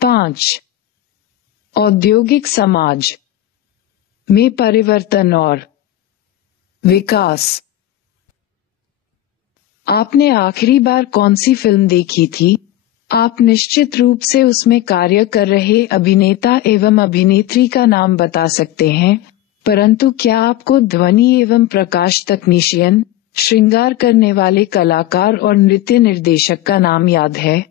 5. औद्योगिक समाज में परिवर्तन और विकास। आपने आखिरी बार कौन सी फिल्म देखी थी? आप निश्चित रूप से उसमें कार्य कर रहे अभिनेता एवं अभिनेत्री का नाम बता सकते हैं, परंतु क्या आपको ध्वनि एवं प्रकाश तकनीशियन, श्रृंगार करने वाले कलाकार और नृत्य निर्देशक का नाम याद है?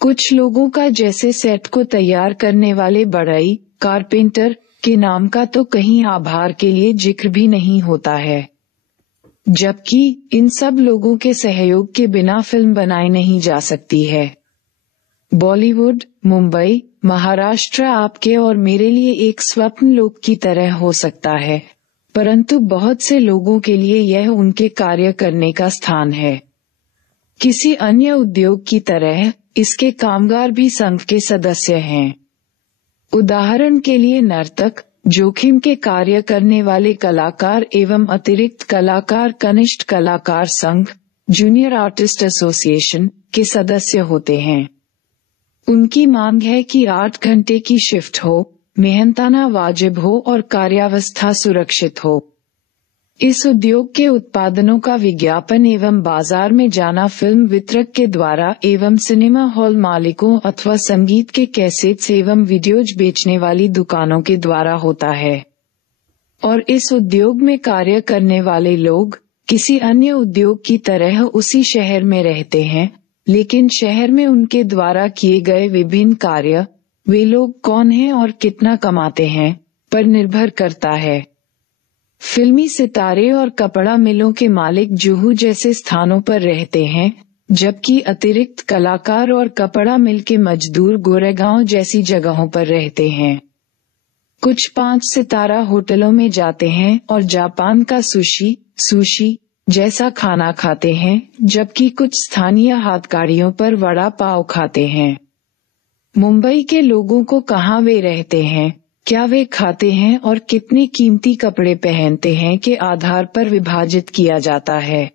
कुछ लोगों का जैसे सेट को तैयार करने वाले बढ़ई, कारपेंटर के नाम का तो कहीं आभार के लिए जिक्र भी नहीं होता है, जबकि इन सब लोगों के सहयोग के बिना फिल्म बनाई नहीं जा सकती है। बॉलीवुड, मुंबई, महाराष्ट्र आपके और मेरे लिए एक स्वप्न लोक की तरह हो सकता है, परंतु बहुत से लोगों के लिए यह उनके कार्य करने का स्थान है। किसी अन्य उद्योग की तरह इसके कामगार भी संघ के सदस्य हैं। उदाहरण के लिए नर्तक, जोखिम के कार्य करने वाले कलाकार एवं अतिरिक्त कलाकार कनिष्ठ कलाकार संघ, जूनियर आर्टिस्ट एसोसिएशन के सदस्य होते हैं। उनकी मांग है कि 8 घंटे की शिफ्ट हो, मेहनताना वाजिब हो और कार्यावस्था सुरक्षित हो। इस उद्योग के उत्पादनों का विज्ञापन एवं बाजार में जाना फिल्म वितरक के द्वारा एवं सिनेमा हॉल मालिकों अथवा संगीत के कैसेट्स एवं वीडियोज बेचने वाली दुकानों के द्वारा होता है। और इस उद्योग में कार्य करने वाले लोग किसी अन्य उद्योग की तरह उसी शहर में रहते हैं, लेकिन शहर में उनके द्वारा किए गए विभिन्न कार्य, वे लोग कौन हैं और कितना कमाते हैं, पर निर्भर करता है। फिल्मी सितारे और कपड़ा मिलों के मालिक जुहू जैसे स्थानों पर रहते हैं, जबकि अतिरिक्त कलाकार और कपड़ा मिल के मजदूर गोरेगांव जैसी जगहों पर रहते हैं। कुछ 5 सितारा होटलों में जाते हैं और जापान का सुशी जैसा खाना खाते हैं, जबकि कुछ स्थानीय हाथगाड़ियों पर वड़ा पाव खाते हैं। मुंबई के लोगों को कहाँ वे रहते हैं, क्या वे खाते हैं और कितने कीमती कपड़े पहनते हैं के आधार पर विभाजित किया जाता है।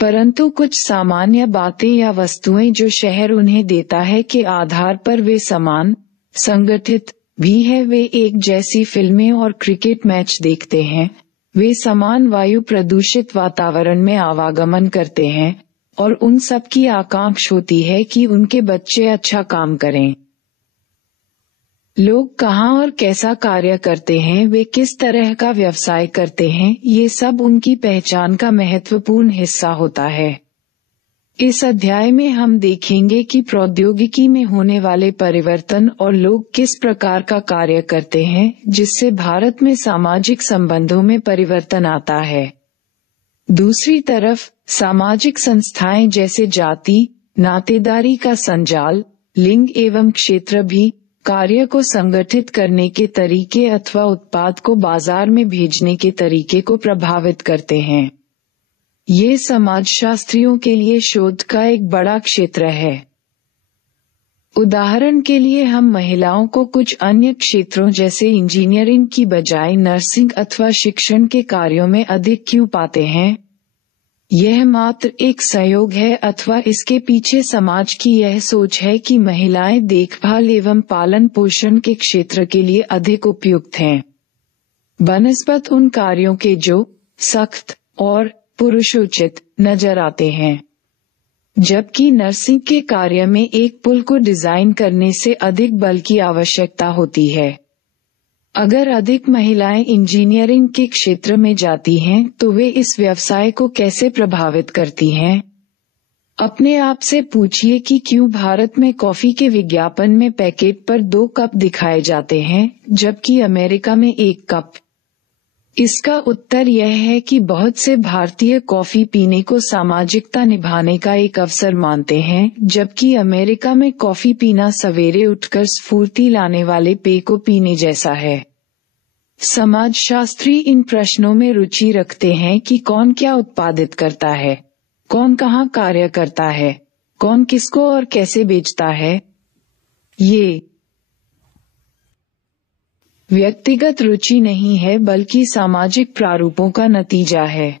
परंतु कुछ सामान्य बातें या वस्तुएं जो शहर उन्हें देता है के आधार पर वे समान संगठित भी है। वे एक जैसी फिल्में और क्रिकेट मैच देखते हैं, वे समान वायु प्रदूषित वातावरण में आवागमन करते हैं और उन सब की आकांक्षा होती है कि उनके बच्चे अच्छा काम करें। लोग कहाँ और कैसा कार्य करते हैं, वे किस तरह का व्यवसाय करते हैं, ये सब उनकी पहचान का महत्वपूर्ण हिस्सा होता है। इस अध्याय में हम देखेंगे कि प्रौद्योगिकी में होने वाले परिवर्तन और लोग किस प्रकार का कार्य करते हैं, जिससे भारत में सामाजिक संबंधों में परिवर्तन आता है। दूसरी तरफ सामाजिक संस्थाएं जैसे जाति, नातेदारी का संजाल, लिंग एवं क्षेत्र भी कार्य को संगठित करने के तरीके अथवा उत्पाद को बाजार में भेजने के तरीके को प्रभावित करते हैं। ये समाजशास्त्रियों के लिए शोध का एक बड़ा क्षेत्र है। उदाहरण के लिए हम महिलाओं को कुछ अन्य क्षेत्रों जैसे इंजीनियरिंग की बजाय नर्सिंग अथवा शिक्षण के कार्यों में अधिक क्यों पाते हैं? यह मात्र एक संयोग है अथवा इसके पीछे समाज की यह सोच है कि महिलाएं देखभाल एवं पालन पोषण के क्षेत्र के लिए अधिक उपयुक्त हैं, बनस्बत उन कार्यों के जो सख्त और पुरुषोचित नजर आते हैं। जबकि नर्सिंग के कार्य में एक पुल को डिजाइन करने से अधिक बल की आवश्यकता होती है। अगर अधिक महिलाएं इंजीनियरिंग के क्षेत्र में जाती हैं तो वे इस व्यवसाय को कैसे प्रभावित करती हैं? अपने आप से पूछिए कि क्यों भारत में कॉफी के विज्ञापन में पैकेट पर 2 कप दिखाए जाते हैं, जबकि अमेरिका में 1 कप। इसका उत्तर यह है कि बहुत से भारतीय कॉफी पीने को सामाजिकता निभाने का एक अवसर मानते हैं, जबकि अमेरिका में कॉफी पीना सवेरे उठकर स्फूर्ति लाने वाले पेय को पीने जैसा है। समाजशास्त्री इन प्रश्नों में रुचि रखते हैं कि कौन क्या उत्पादित करता है, कौन कहाँ कार्य करता है, कौन किसको और कैसे बेचता है। ये व्यक्तिगत रुचि नहीं है बल्कि सामाजिक प्रारूपों का नतीजा है।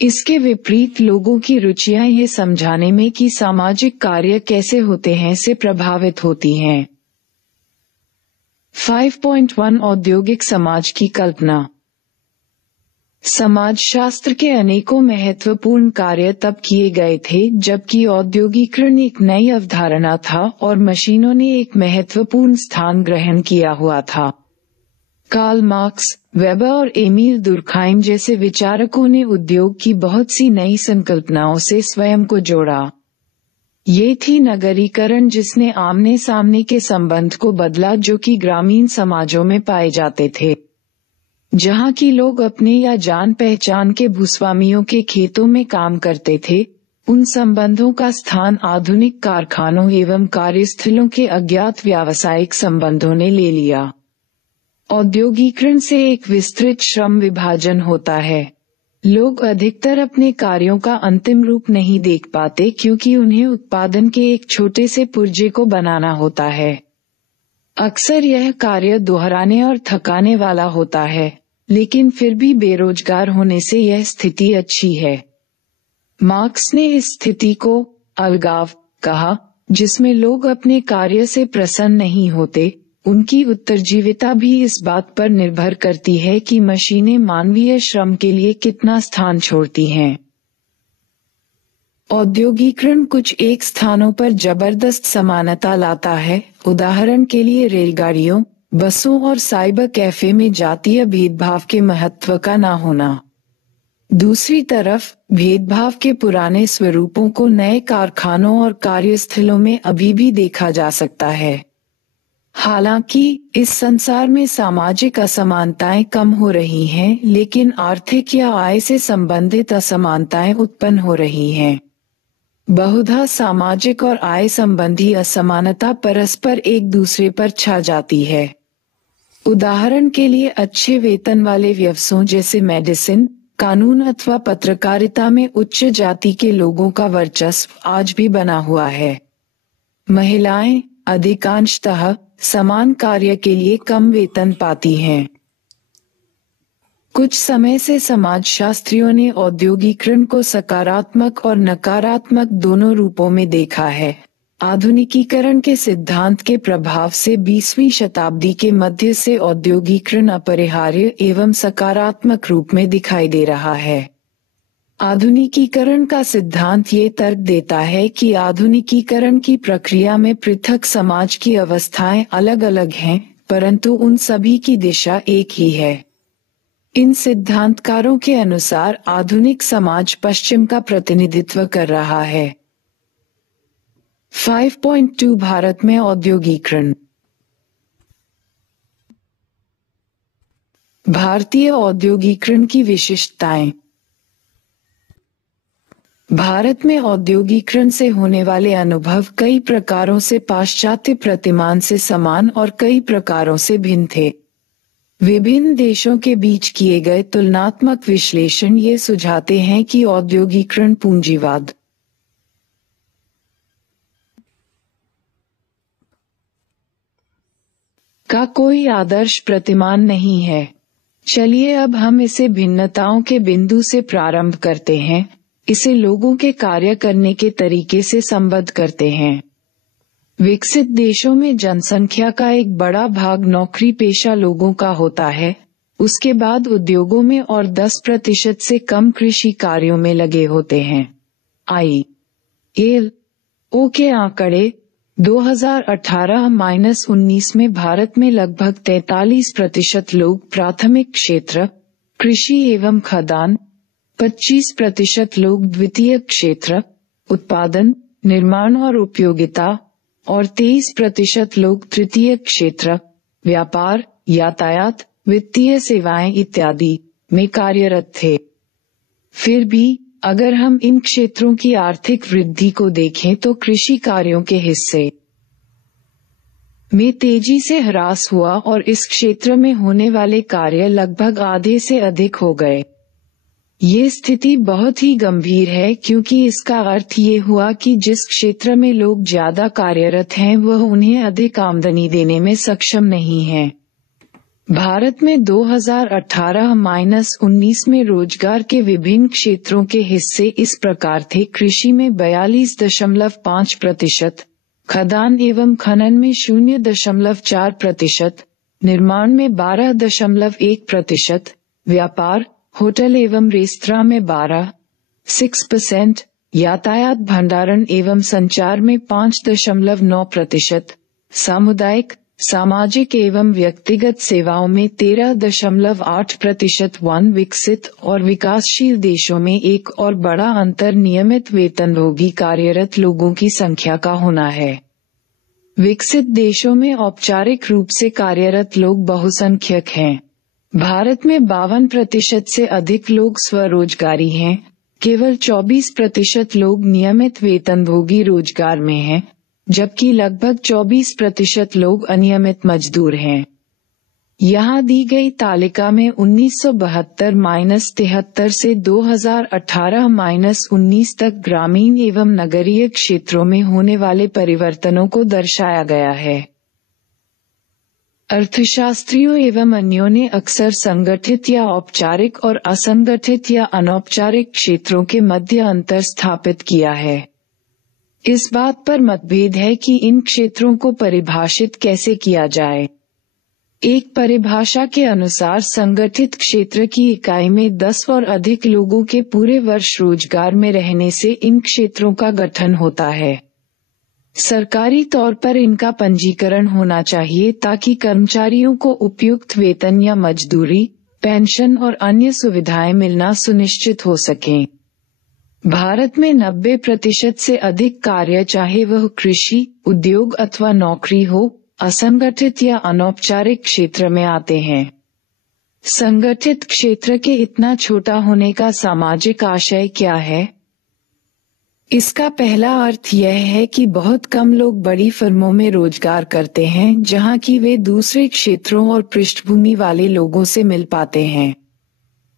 इसके विपरीत लोगों की रुचियां ये समझाने में कि सामाजिक कार्य कैसे होते हैं से प्रभावित होती हैं। 5.1 औद्योगिक समाज की कल्पना। समाजशास्त्र के अनेकों महत्वपूर्ण कार्य तब किए गए थे जबकि औद्योगिकरण एक नई अवधारणा था और मशीनों ने एक महत्वपूर्ण स्थान ग्रहण किया हुआ था। कार्ल मार्क्स, वेबर और एमील दुर्खाइम जैसे विचारकों ने उद्योग की बहुत सी नई संकल्पनाओं से स्वयं को जोड़ा। ये थी नगरीकरण जिसने आमने सामने के संबंध को बदला जो कि ग्रामीण समाजों में पाए जाते थे, जहाँ की लोग अपने या जान पहचान के भूस्वामियों के खेतों में काम करते थे। उन संबंधों का स्थान आधुनिक कारखानों एवं कार्यस्थलों के अज्ञात व्यावसायिक संबंधों ने ले लिया। औद्योगिकरण से एक विस्तृत श्रम विभाजन होता है। लोग अधिकतर अपने कार्यों का अंतिम रूप नहीं देख पाते क्योंकि उन्हें उत्पादन के एक छोटे से पुर्जे को बनाना होता है। अक्सर यह कार्य दोहराने और थकाने वाला होता है, लेकिन फिर भी बेरोजगार होने से यह स्थिति अच्छी है। मार्क्स ने इस स्थिति को अलगाव कहा, जिसमें लोग अपने कार्य से प्रसन्न नहीं होते। उनकी उत्तरजीविता भी इस बात पर निर्भर करती है कि मशीनें मानवीय श्रम के लिए कितना स्थान छोड़ती हैं। औद्योगिकरण कुछ एक स्थानों पर जबरदस्त समानता लाता है, उदाहरण के लिए रेलगाड़ियों, बसों और साइबर कैफे में जातीय भेदभाव के महत्व का न होना। दूसरी तरफ, भेदभाव के पुराने स्वरूपों को नए कारखानों और कार्यस्थलों में अभी भी देखा जा सकता है। हालांकि इस संसार में सामाजिक असमानताएं कम हो रही हैं, लेकिन आर्थिक या आय से संबंधित असमानताएं उत्पन्न हो रही हैं। बहुधा सामाजिक और आय संबंधी असमानता परस्पर एक दूसरे पर छा जाती है। उदाहरण के लिए अच्छे वेतन वाले व्यवसायों जैसे मेडिसिन, कानून अथवा पत्रकारिता में उच्च जाति के लोगों का वर्चस्व आज भी बना हुआ है। महिलाएं अधिकांशतः समान कार्य के लिए कम वेतन पाती हैं। कुछ समय से समाजशास्त्रियों ने औद्योगिकरण को सकारात्मक और नकारात्मक दोनों रूपों में देखा है। आधुनिकीकरण के सिद्धांत के प्रभाव से 20वीं शताब्दी के मध्य से औद्योगिकरण अपरिहार्य एवं सकारात्मक रूप में दिखाई दे रहा है। आधुनिकीकरण का सिद्धांत ये तर्क देता है कि आधुनिकीकरण की प्रक्रिया में पृथक समाज की अवस्थाएं अलग-अलग हैं, परंतु उन सभी की दिशा एक ही है। इन सिद्धांतकारों के अनुसार आधुनिक समाज पश्चिम का प्रतिनिधित्व कर रहा है। 5.2 भारत में औद्योगिकरण। भारतीय औद्योगिकरण की विशिष्टताएं। भारत में औद्योगिकरण से होने वाले अनुभव कई प्रकारों से पाश्चात्य प्रतिमान से समान और कई प्रकारों से भिन्न थे। विभिन्न देशों के बीच किए गए तुलनात्मक विश्लेषण ये सुझाते हैं कि औद्योगिकरण पूंजीवाद का कोई आदर्श प्रतिमान नहीं है। चलिए अब हम इसे भिन्नताओं के बिंदु से प्रारंभ करते हैं, इसे लोगों के कार्य करने के तरीके से संबद्ध करते हैं। विकसित देशों में जनसंख्या का एक बड़ा भाग नौकरी पेशा लोगों का होता है, उसके बाद उद्योगों में और 10% से कम कृषि कार्यों में लगे होते हैं। ILO के आंकड़े 2018-19 में भारत में लगभग 43% लोग प्राथमिक क्षेत्र, कृषि एवं खदान, 25% लोग द्वितीय क्षेत्र, उत्पादन, निर्माण और उपयोगिता, और 23% लोग तृतीय क्षेत्र, व्यापार, यातायात, वित्तीय सेवाएं इत्यादि में कार्यरत थे। फिर भी अगर हम इन क्षेत्रों की आर्थिक वृद्धि को देखें तो कृषि कार्यों के हिस्से में तेजी से ह्रास हुआ और इस क्षेत्र में होने वाले कार्य लगभग आधे से अधिक हो गए। ये स्थिति बहुत ही गंभीर है क्योंकि इसका अर्थ ये हुआ कि जिस क्षेत्र में लोग ज्यादा कार्यरत हैं वह उन्हें अधिक आमदनी देने में सक्षम नहीं है। भारत में 2018-19 में रोजगार के विभिन्न क्षेत्रों के हिस्से इस प्रकार थे: कृषि में 42.5%, खदान एवं खनन में 0.4%, निर्माण में 12.1%, व्यापार, होटल एवं रेस्तरां में 12.6%, यातायात, भंडारण एवं संचार में 5.9%, सामुदायिक, सामाजिक एवं व्यक्तिगत सेवाओं में 13.8%। विकसित और विकासशील देशों में एक और बड़ा अंतर नियमित वेतनभोगी कार्यरत लोगों की संख्या का होना है। विकसित देशों में औपचारिक रूप से कार्यरत लोग बहुसंख्यक हैं। भारत में 52% से अधिक लोग स्वरोजगारी हैं, केवल 24% लोग नियमित वेतनभोगी रोजगार में हैं, जबकि लगभग 24% लोग अनियमित मजदूर हैं। यहाँ दी गई तालिका में 1972-73 से 2018-19 तक ग्रामीण एवं नगरीय क्षेत्रों में होने वाले परिवर्तनों को दर्शाया गया है। अर्थशास्त्रियों एवं अन्यों ने अक्सर संगठित या औपचारिक और असंगठित या अनौपचारिक क्षेत्रों के मध्य अंतर स्थापित किया है। इस बात पर मतभेद है कि इन क्षेत्रों को परिभाषित कैसे किया जाए। एक परिभाषा के अनुसार संगठित क्षेत्र की इकाई में 10 और अधिक लोगों के पूरे वर्ष रोजगार में रहने से इन क्षेत्रों का गठन होता है। सरकारी तौर पर इनका पंजीकरण होना चाहिए ताकि कर्मचारियों को उपयुक्त वेतन या मजदूरी, पेंशन और अन्य सुविधाएं मिलना सुनिश्चित हो सकें। भारत में 90% से अधिक कार्य, चाहे वह कृषि, उद्योग अथवा नौकरी हो, असंगठित या अनौपचारिक क्षेत्र में आते हैं। संगठित क्षेत्र के इतना छोटा होने का सामाजिक आशय क्या है? इसका पहला अर्थ यह है कि बहुत कम लोग बड़ी फर्मों में रोजगार करते हैं, जहां कि वे दूसरे क्षेत्रों और पृष्ठभूमि वाले लोगों से मिल पाते हैं।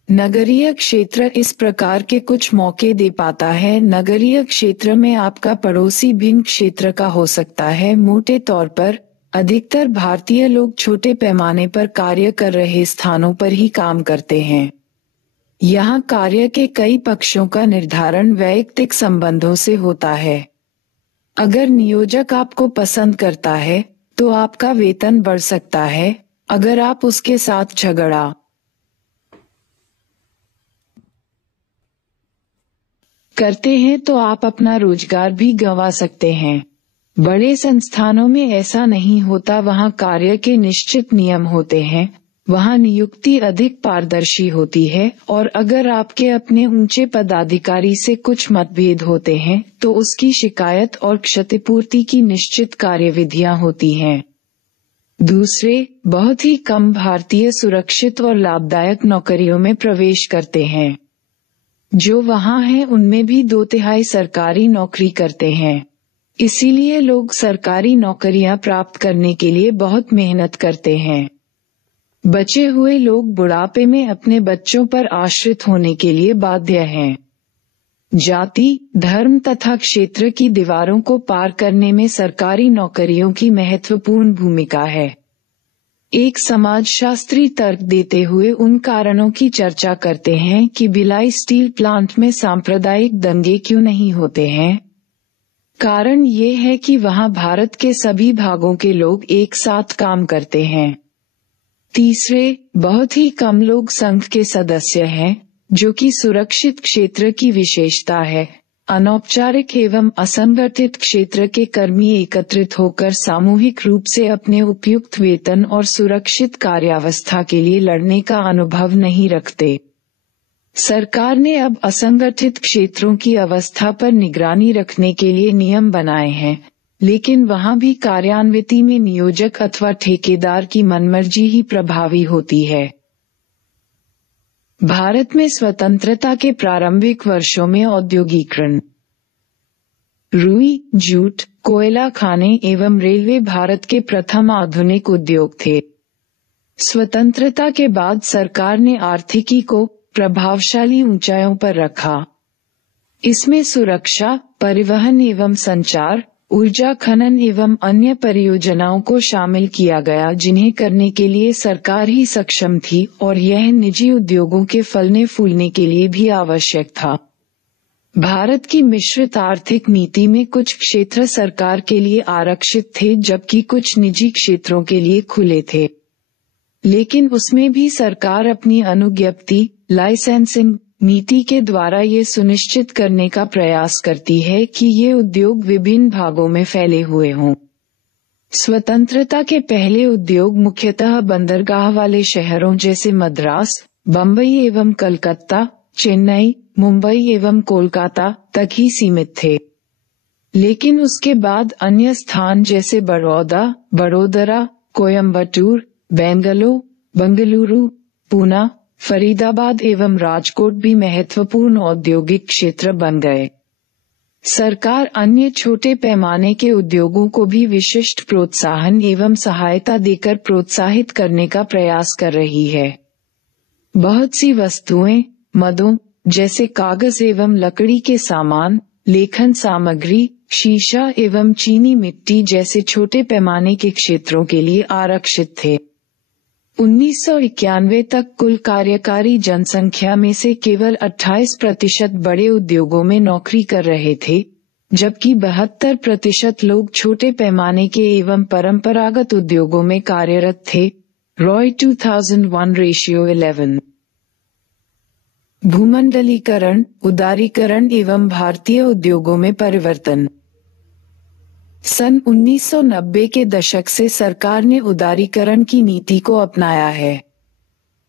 नगरीय क्षेत्र इस प्रकार के कुछ मौके दे पाता है। नगरीय क्षेत्र में आपका पड़ोसी भिन्न क्षेत्र का हो सकता है। मोटे तौर पर अधिकतर भारतीय लोग छोटे पैमाने पर कार्य कर रहे स्थानों पर ही काम करते हैं। यहाँ कार्य के कई पक्षों का निर्धारण वैयक्तिक संबंधों से होता है। अगर नियोजक आपको पसंद करता है, तो आपका वेतन बढ़ सकता है। अगर आप उसके साथ झगड़ा करते हैं तो आप अपना रोजगार भी गंवा सकते हैं। बड़े संस्थानों में ऐसा नहीं होता। वहाँ कार्य के निश्चित नियम होते हैं, वहाँ नियुक्ति अधिक पारदर्शी होती है, और अगर आपके अपने ऊंचे पदाधिकारी से कुछ मतभेद होते हैं तो उसकी शिकायत और क्षतिपूर्ति की निश्चित कार्यविधियां होती हैं। दूसरे, बहुत ही कम भारतीय सुरक्षित और लाभदायक नौकरियों में प्रवेश करते हैं। जो वहाँ हैं उनमें भी 2/3 सरकारी नौकरी करते हैं। इसीलिए लोग सरकारी नौकरियां प्राप्त करने के लिए बहुत मेहनत करते हैं। बचे हुए लोग बुढ़ापे में अपने बच्चों पर आश्रित होने के लिए बाध्य हैं। जाति, धर्म तथा क्षेत्र की दीवारों को पार करने में सरकारी नौकरियों की महत्वपूर्ण भूमिका है। एक समाजशास्त्री तर्क देते हुए उन कारणों की चर्चा करते हैं कि भिलाई स्टील प्लांट में सांप्रदायिक दंगे क्यों नहीं होते हैं। कारण ये है कि वहाँ भारत के सभी भागों के लोग एक साथ काम करते हैं। तीसरे, बहुत ही कम लोग संघ के सदस्य हैं, जो कि सुरक्षित क्षेत्र की विशेषता है। अनौपचारिक एवं असंगठित क्षेत्र के कर्मी एकत्रित होकर सामूहिक रूप से अपने उपयुक्त वेतन और सुरक्षित कार्यावस्था के लिए लड़ने का अनुभव नहीं रखते। सरकार ने अब असंगठित क्षेत्रों की अवस्था पर निगरानी रखने के लिए नियम बनाए हैं, लेकिन वहाँ भी कार्यान्विति में नियोजक अथवा ठेकेदार की मनमर्जी ही प्रभावी होती है। भारत में स्वतंत्रता के प्रारंभिक वर्षों में औद्योगिकरण, रुई, जूट, कोयला खाने एवं रेलवे भारत के प्रथम आधुनिक उद्योग थे। स्वतंत्रता के बाद सरकार ने आर्थिकी को प्रभावशाली ऊंचाइयों पर रखा। इसमें सुरक्षा, परिवहन एवं संचार, ऊर्जा खनन एवं अन्य परियोजनाओं को शामिल किया गया जिन्हें करने के लिए सरकार ही सक्षम थी और यह निजी उद्योगों के फलने फूलने के लिए भी आवश्यक था। भारत की मिश्रित आर्थिक नीति में कुछ क्षेत्र सरकार के लिए आरक्षित थे जबकि कुछ निजी क्षेत्रों के लिए खुले थे, लेकिन उसमें भी सरकार अपनी अनुज्ञप्ति लाइसेंसिंग नीति के द्वारा ये सुनिश्चित करने का प्रयास करती है कि ये उद्योग विभिन्न भागों में फैले हुए हों। स्वतंत्रता के पहले उद्योग मुख्यतः बंदरगाह वाले शहरों जैसे मद्रास, बम्बई एवं कलकत्ता, चेन्नई, मुंबई एवं कोलकाता तक ही सीमित थे, लेकिन उसके बाद अन्य स्थान जैसे बड़ौदा, बड़ोदरा, कोयम्बटूर, बेंगलुरु, पूना, फरीदाबाद एवं राजकोट भी महत्वपूर्ण औद्योगिक क्षेत्र बन गए। सरकार अन्य छोटे पैमाने के उद्योगों को भी विशिष्ट प्रोत्साहन एवं सहायता देकर प्रोत्साहित करने का प्रयास कर रही है। बहुत सी वस्तुएं, मदों जैसे कागज एवं लकड़ी के सामान, लेखन सामग्री, शीशा एवं चीनी मिट्टी जैसे छोटे पैमाने के क्षेत्रों के लिए आरक्षित थे। 1991 तक कुल कार्यकारी जनसंख्या में से केवल 28% बड़े उद्योगों में नौकरी कर रहे थे, जबकि 72% लोग छोटे पैमाने के एवं परंपरागत उद्योगों में कार्यरत थे। रॉय 2001:11। भूमंडलीकरण, उदारीकरण एवं भारतीय उद्योगों में परिवर्तन। सन 1990 के दशक से सरकार ने उदारीकरण की नीति को अपनाया है।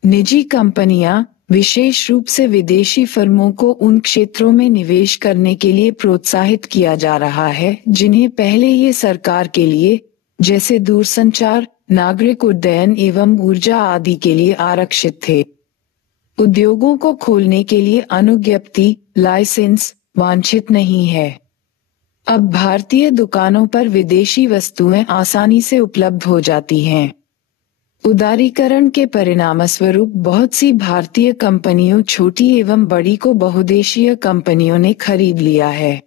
निजी कंपनियां, विशेष रूप से विदेशी फर्मों को उन क्षेत्रों में निवेश करने के लिए प्रोत्साहित किया जा रहा है जिन्हें पहले ये सरकार के लिए, जैसे दूरसंचार, नागरिक उड्डयन एवं ऊर्जा आदि के लिए आरक्षित थे। उद्योगों को खोलने के लिए अनुज्ञप्ति, लाइसेंस वांछित नहीं है। अब भारतीय दुकानों पर विदेशी वस्तुएं आसानी से उपलब्ध हो जाती हैं। उदारीकरण के परिणामस्वरूप बहुत सी भारतीय कंपनियों छोटी एवं बड़ी को बहुदेशीय कंपनियों ने खरीद लिया है।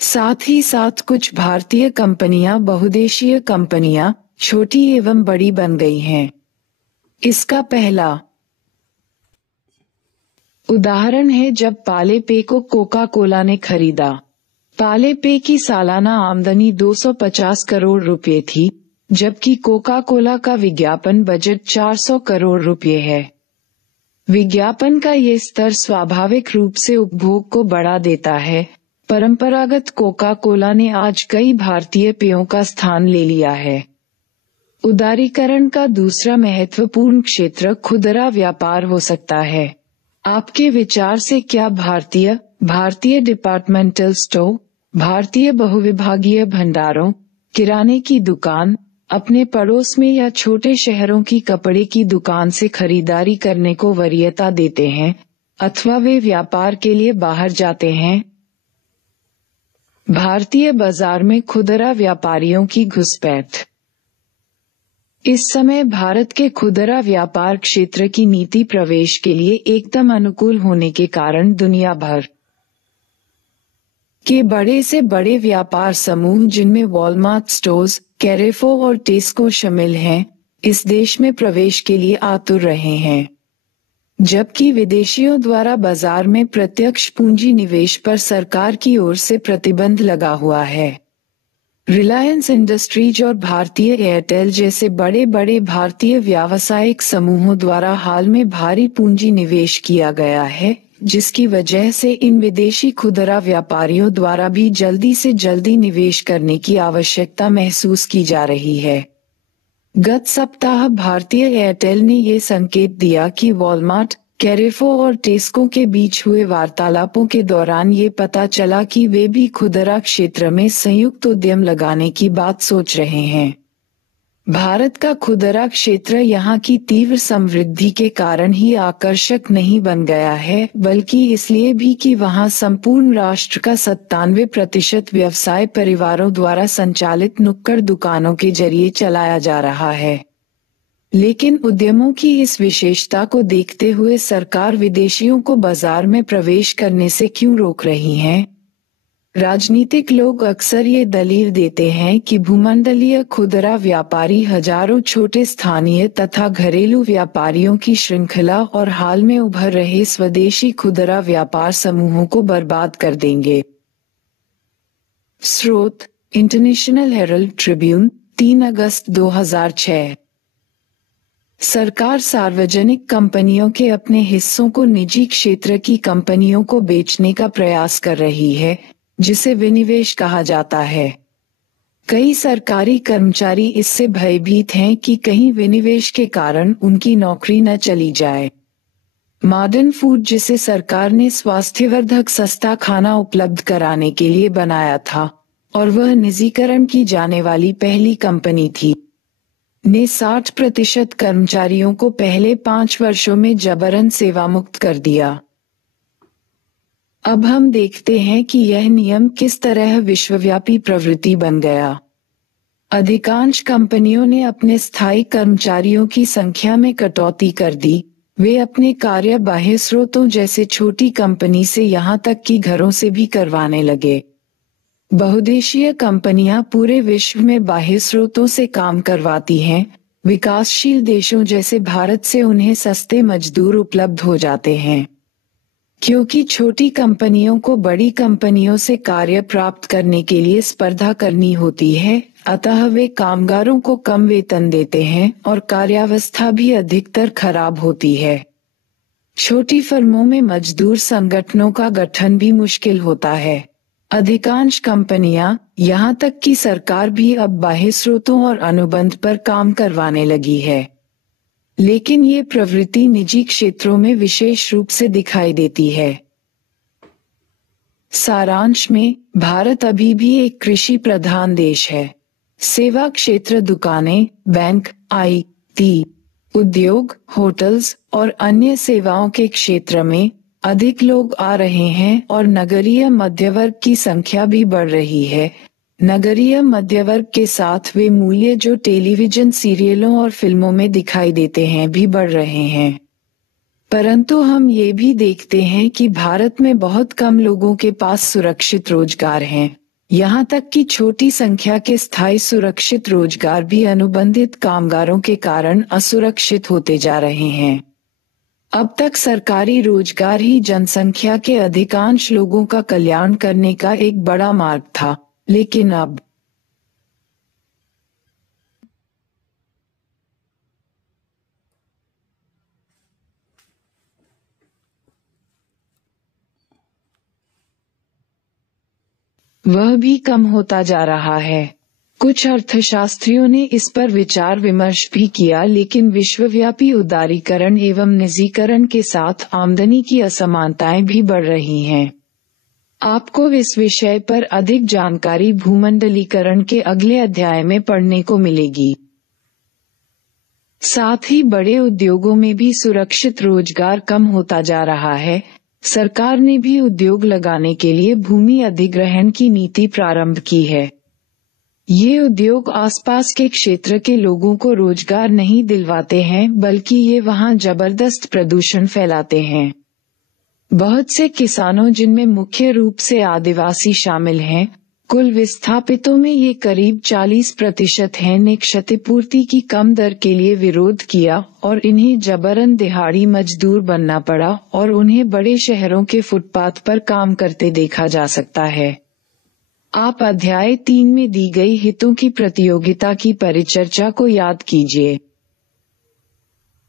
साथ ही साथ कुछ भारतीय कंपनियां बहुदेशीय कंपनियां छोटी एवं बड़ी बन गई हैं। इसका पहला उदाहरण है जब पाले पे को कोका कोला ने खरीदा। पाले पे की सालाना आमदनी 250 करोड़ रुपए थी, जबकि कोका कोला का विज्ञापन बजट 400 करोड़ रुपए है। विज्ञापन का ये स्तर स्वाभाविक रूप से उपभोग को बढ़ा देता है। परंपरागत कोका कोला ने आज कई भारतीय पेयों का स्थान ले लिया है। उदारीकरण का दूसरा महत्वपूर्ण क्षेत्र खुदरा व्यापार हो सकता है। आपके विचार से क्या भारतीय डिपार्टमेंटल स्टोर, भारतीय बहुविभागीय भंडारों, किराने की दुकान अपने पड़ोस में या छोटे शहरों की कपड़े की दुकान से खरीदारी करने को वरीयता देते हैं, अथवा वे व्यापार के लिए बाहर जाते हैं? भारतीय बाजार में खुदरा व्यापारियों की घुसपैठ। इस समय भारत के खुदरा व्यापार क्षेत्र की नीति प्रवेश के लिए एकदम अनुकूल होने के कारण दुनिया भर के बड़े से बड़े व्यापार समूह जिनमें वॉलमार्ट स्टोर्स, कैरेफो और टेस्को शामिल हैं, इस देश में प्रवेश के लिए आतुर रहे हैं। जबकि विदेशियों द्वारा बाजार में प्रत्यक्ष पूंजी निवेश पर सरकार की ओर से प्रतिबंध लगा हुआ है। रिलायंस इंडस्ट्रीज और भारतीय एयरटेल जैसे बड़े बड़े भारतीय व्यावसायिक समूहों द्वारा हाल में भारी पूंजी निवेश किया गया है, जिसकी वजह से इन विदेशी खुदरा व्यापारियों द्वारा भी जल्दी से जल्दी निवेश करने की आवश्यकता महसूस की जा रही है। गत सप्ताह भारतीय एयरटेल ने ये संकेत दिया कि वॉलमार्ट, कैरेफो और टेस्को के बीच हुए वार्तालापों के दौरान ये पता चला कि वे भी खुदरा क्षेत्र में संयुक्त उद्यम लगाने की बात सोच रहे हैं। भारत का खुदरा क्षेत्र यहाँ की तीव्र समृद्धि के कारण ही आकर्षक नहीं बन गया है, बल्कि इसलिए भी कि वहाँ संपूर्ण राष्ट्र का 97% व्यवसाय परिवारों द्वारा संचालित नुक्कड़ दुकानों के जरिए चलाया जा रहा है। लेकिन उद्यमों की इस विशेषता को देखते हुए सरकार विदेशियों को बाजार में प्रवेश करने से क्यों रोक रही है? राजनीतिक लोग अक्सर ये दलील देते हैं कि भूमंडलीय खुदरा व्यापारी हजारों छोटे स्थानीय तथा घरेलू व्यापारियों की श्रृंखला और हाल में उभर रहे स्वदेशी खुदरा व्यापार समूहों को बर्बाद कर देंगे। स्रोत: इंटरनेशनल हेरल्ड ट्रिब्यून, 3 अगस्त 2006। सरकार सार्वजनिक कंपनियों के अपने हिस्सों को निजी क्षेत्र की कंपनियों को बेचने का प्रयास कर रही है, जिसे विनिवेश कहा जाता है। कई सरकारी कर्मचारी इससे भयभीत हैं कि कहीं विनिवेश के कारण उनकी नौकरी न चली जाए। मॉडर्न फूड, जिसे सरकार ने स्वास्थ्यवर्धक सस्ता खाना उपलब्ध कराने के लिए बनाया था और वह निजीकरण की जाने वाली पहली कंपनी थी, ने 60% कर्मचारियों को पहले 5 वर्षों में जबरन सेवामुक्त कर दिया। अब हम देखते हैं कि यह नियम किस तरह विश्वव्यापी प्रवृत्ति बन गया। अधिकांश कंपनियों ने अपने स्थायी कर्मचारियों की संख्या में कटौती कर दी। वे अपने कार्य बाह्य स्रोतों जैसे छोटी कंपनी से यहाँ तक कि घरों से भी करवाने लगे। बहुदेशीय कंपनियां पूरे विश्व में बाह्य स्रोतों से काम करवाती हैं। विकासशील देशों जैसे भारत से उन्हें सस्ते मजदूर उपलब्ध हो जाते हैं। क्योंकि छोटी कंपनियों को बड़ी कंपनियों से कार्य प्राप्त करने के लिए स्पर्धा करनी होती है, अतः वे कामगारों को कम वेतन देते हैं और कार्यावस्था भी अधिकतर खराब होती है। छोटी फर्मों में मजदूर संगठनों का गठन भी मुश्किल होता है। अधिकांश कंपनियां, यहाँ तक कि सरकार भी अब बाह्य स्रोतों और अनुबंध पर काम करवाने लगी है। लेकिन ये प्रवृत्ति निजी क्षेत्रों में विशेष रूप से दिखाई देती है। सारांश में, भारत अभी भी एक कृषि प्रधान देश है। सेवा क्षेत्र, दुकानें, बैंक, IT, उद्योग, होटल्स और अन्य सेवाओं के क्षेत्र में अधिक लोग आ रहे हैं और नगरीय मध्यवर्ग की संख्या भी बढ़ रही है। नगरीय मध्यवर्ग के साथ वे मूल्य जो टेलीविजन सीरियलों और फिल्मों में दिखाई देते हैं भी बढ़ रहे हैं। परंतु हम ये भी देखते हैं कि भारत में बहुत कम लोगों के पास सुरक्षित रोजगार हैं। यहाँ तक कि छोटी संख्या के स्थायी सुरक्षित रोजगार भी अनुबंधित कामगारों के कारण असुरक्षित होते जा रहे हैं। अब तक सरकारी रोजगार ही जनसंख्या के अधिकांश लोगों का कल्याण करने का एक बड़ा मार्ग था, लेकिन अब वह भी कम होता जा रहा है। कुछ अर्थशास्त्रियों ने इस पर विचार विमर्श भी किया, लेकिन विश्वव्यापी उदारीकरण एवं निजीकरण के साथ आमदनी की असमानताएं भी बढ़ रही हैं। आपको इस विषय पर अधिक जानकारी भूमंडलीकरण के अगले अध्याय में पढ़ने को मिलेगी। साथ ही बड़े उद्योगों में भी सुरक्षित रोजगार कम होता जा रहा है। सरकार ने भी उद्योग लगाने के लिए भूमि अधिग्रहण की नीति प्रारंभ की है। ये उद्योग आसपास के क्षेत्र के लोगों को रोजगार नहीं दिलवाते हैं, बल्कि ये वहां जबरदस्त प्रदूषण फैलाते हैं। बहुत से किसानों, जिनमें मुख्य रूप से आदिवासी शामिल हैं, कुल विस्थापितों में ये करीब 40% हैं, ने क्षतिपूर्ति की कम दर के लिए विरोध किया और इन्हें जबरन दिहाड़ी मजदूर बनना पड़ा और उन्हें बड़े शहरों के फुटपाथ पर काम करते देखा जा सकता है। आप अध्याय 3 में दी गई हितों की प्रतियोगिता की परिचर्चा को याद कीजिए।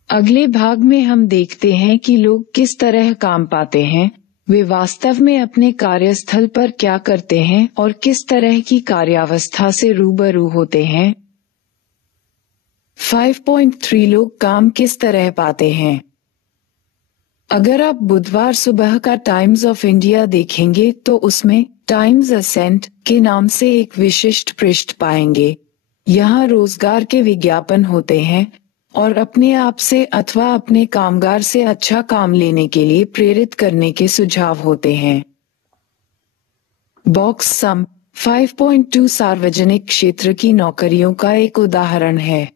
अगले भाग में हम देखते हैं कि लोग किस तरह काम पाते हैं, वे वास्तव में अपने कार्यस्थल पर क्या करते हैं और किस तरह की कार्यावस्था से रूबरू होते हैं। 5.3 लोग काम किस तरह पाते हैं। अगर आप बुधवार सुबह का टाइम्स ऑफ इंडिया देखेंगे तो उसमें टाइम्स असेंट के नाम से एक विशिष्ट पृष्ठ पाएंगे। यहाँ रोजगार के विज्ञापन होते हैं और अपने आप से अथवा अपने कामगार से अच्छा काम लेने के लिए प्रेरित करने के सुझाव होते हैं। बॉक्स सम 5.2 सार्वजनिक क्षेत्र की नौकरियों का एक उदाहरण है।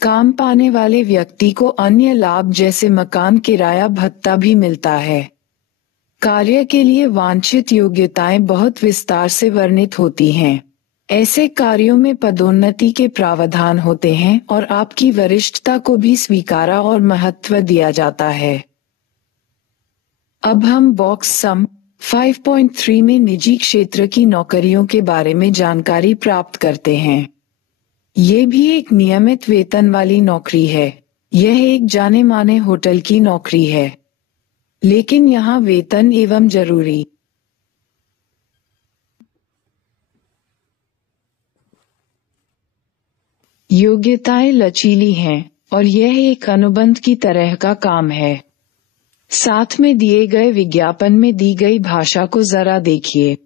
काम पाने वाले व्यक्ति को अन्य लाभ जैसे मकान किराया भत्ता भी मिलता है। कार्य के लिए वांछित योग्यताएं बहुत विस्तार से वर्णित होती हैं। ऐसे कार्यों में पदोन्नति के प्रावधान होते हैं और आपकी वरिष्ठता को भी स्वीकारा और महत्व दिया जाता है। अब हम बॉक्स सम 5.3 में निजी क्षेत्र की नौकरियों के बारे में जानकारी प्राप्त करते हैं। ये भी एक नियमित वेतन वाली नौकरी है। यह एक जाने माने होटल की नौकरी है, लेकिन यहाँ वेतन एवं जरूरी योग्यताएं लचीली हैं और यह एक अनुबंध की तरह का काम है। साथ में दिए गए विज्ञापन में दी गई भाषा को जरा देखिए।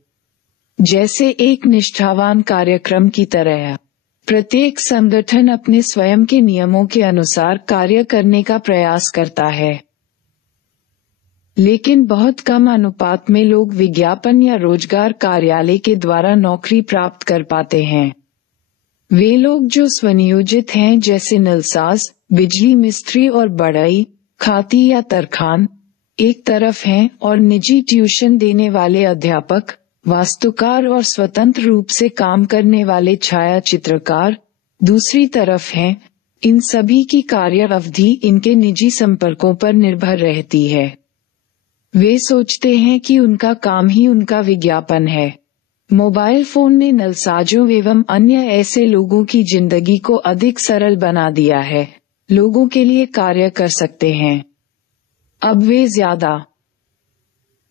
जैसे एक निष्ठावान कार्यक्रम की तरह प्रत्येक संगठन अपने स्वयं के नियमों के अनुसार कार्य करने का प्रयास करता है, लेकिन बहुत कम अनुपात में लोग विज्ञापन या रोजगार कार्यालय के द्वारा नौकरी प्राप्त कर पाते हैं। वे लोग जो स्वनियोजित हैं, जैसे नलसाज, बिजली मिस्त्री और बढ़ई, खाती या तरखान एक तरफ हैं और निजी ट्यूशन देने वाले अध्यापक, वास्तुकार और स्वतंत्र रूप से काम करने वाले छाया चित्रकार दूसरी तरफ हैं। इन सभी की कार्य अवधि इनके निजी संपर्कों पर निर्भर रहती है। वे सोचते हैं कि उनका काम ही उनका विज्ञापन है। मोबाइल फोन ने नलसाजों एवं अन्य ऐसे लोगों की जिंदगी को अधिक सरल बना दिया है। लोगों के लिए कार्य कर सकते हैं। अब वे ज्यादा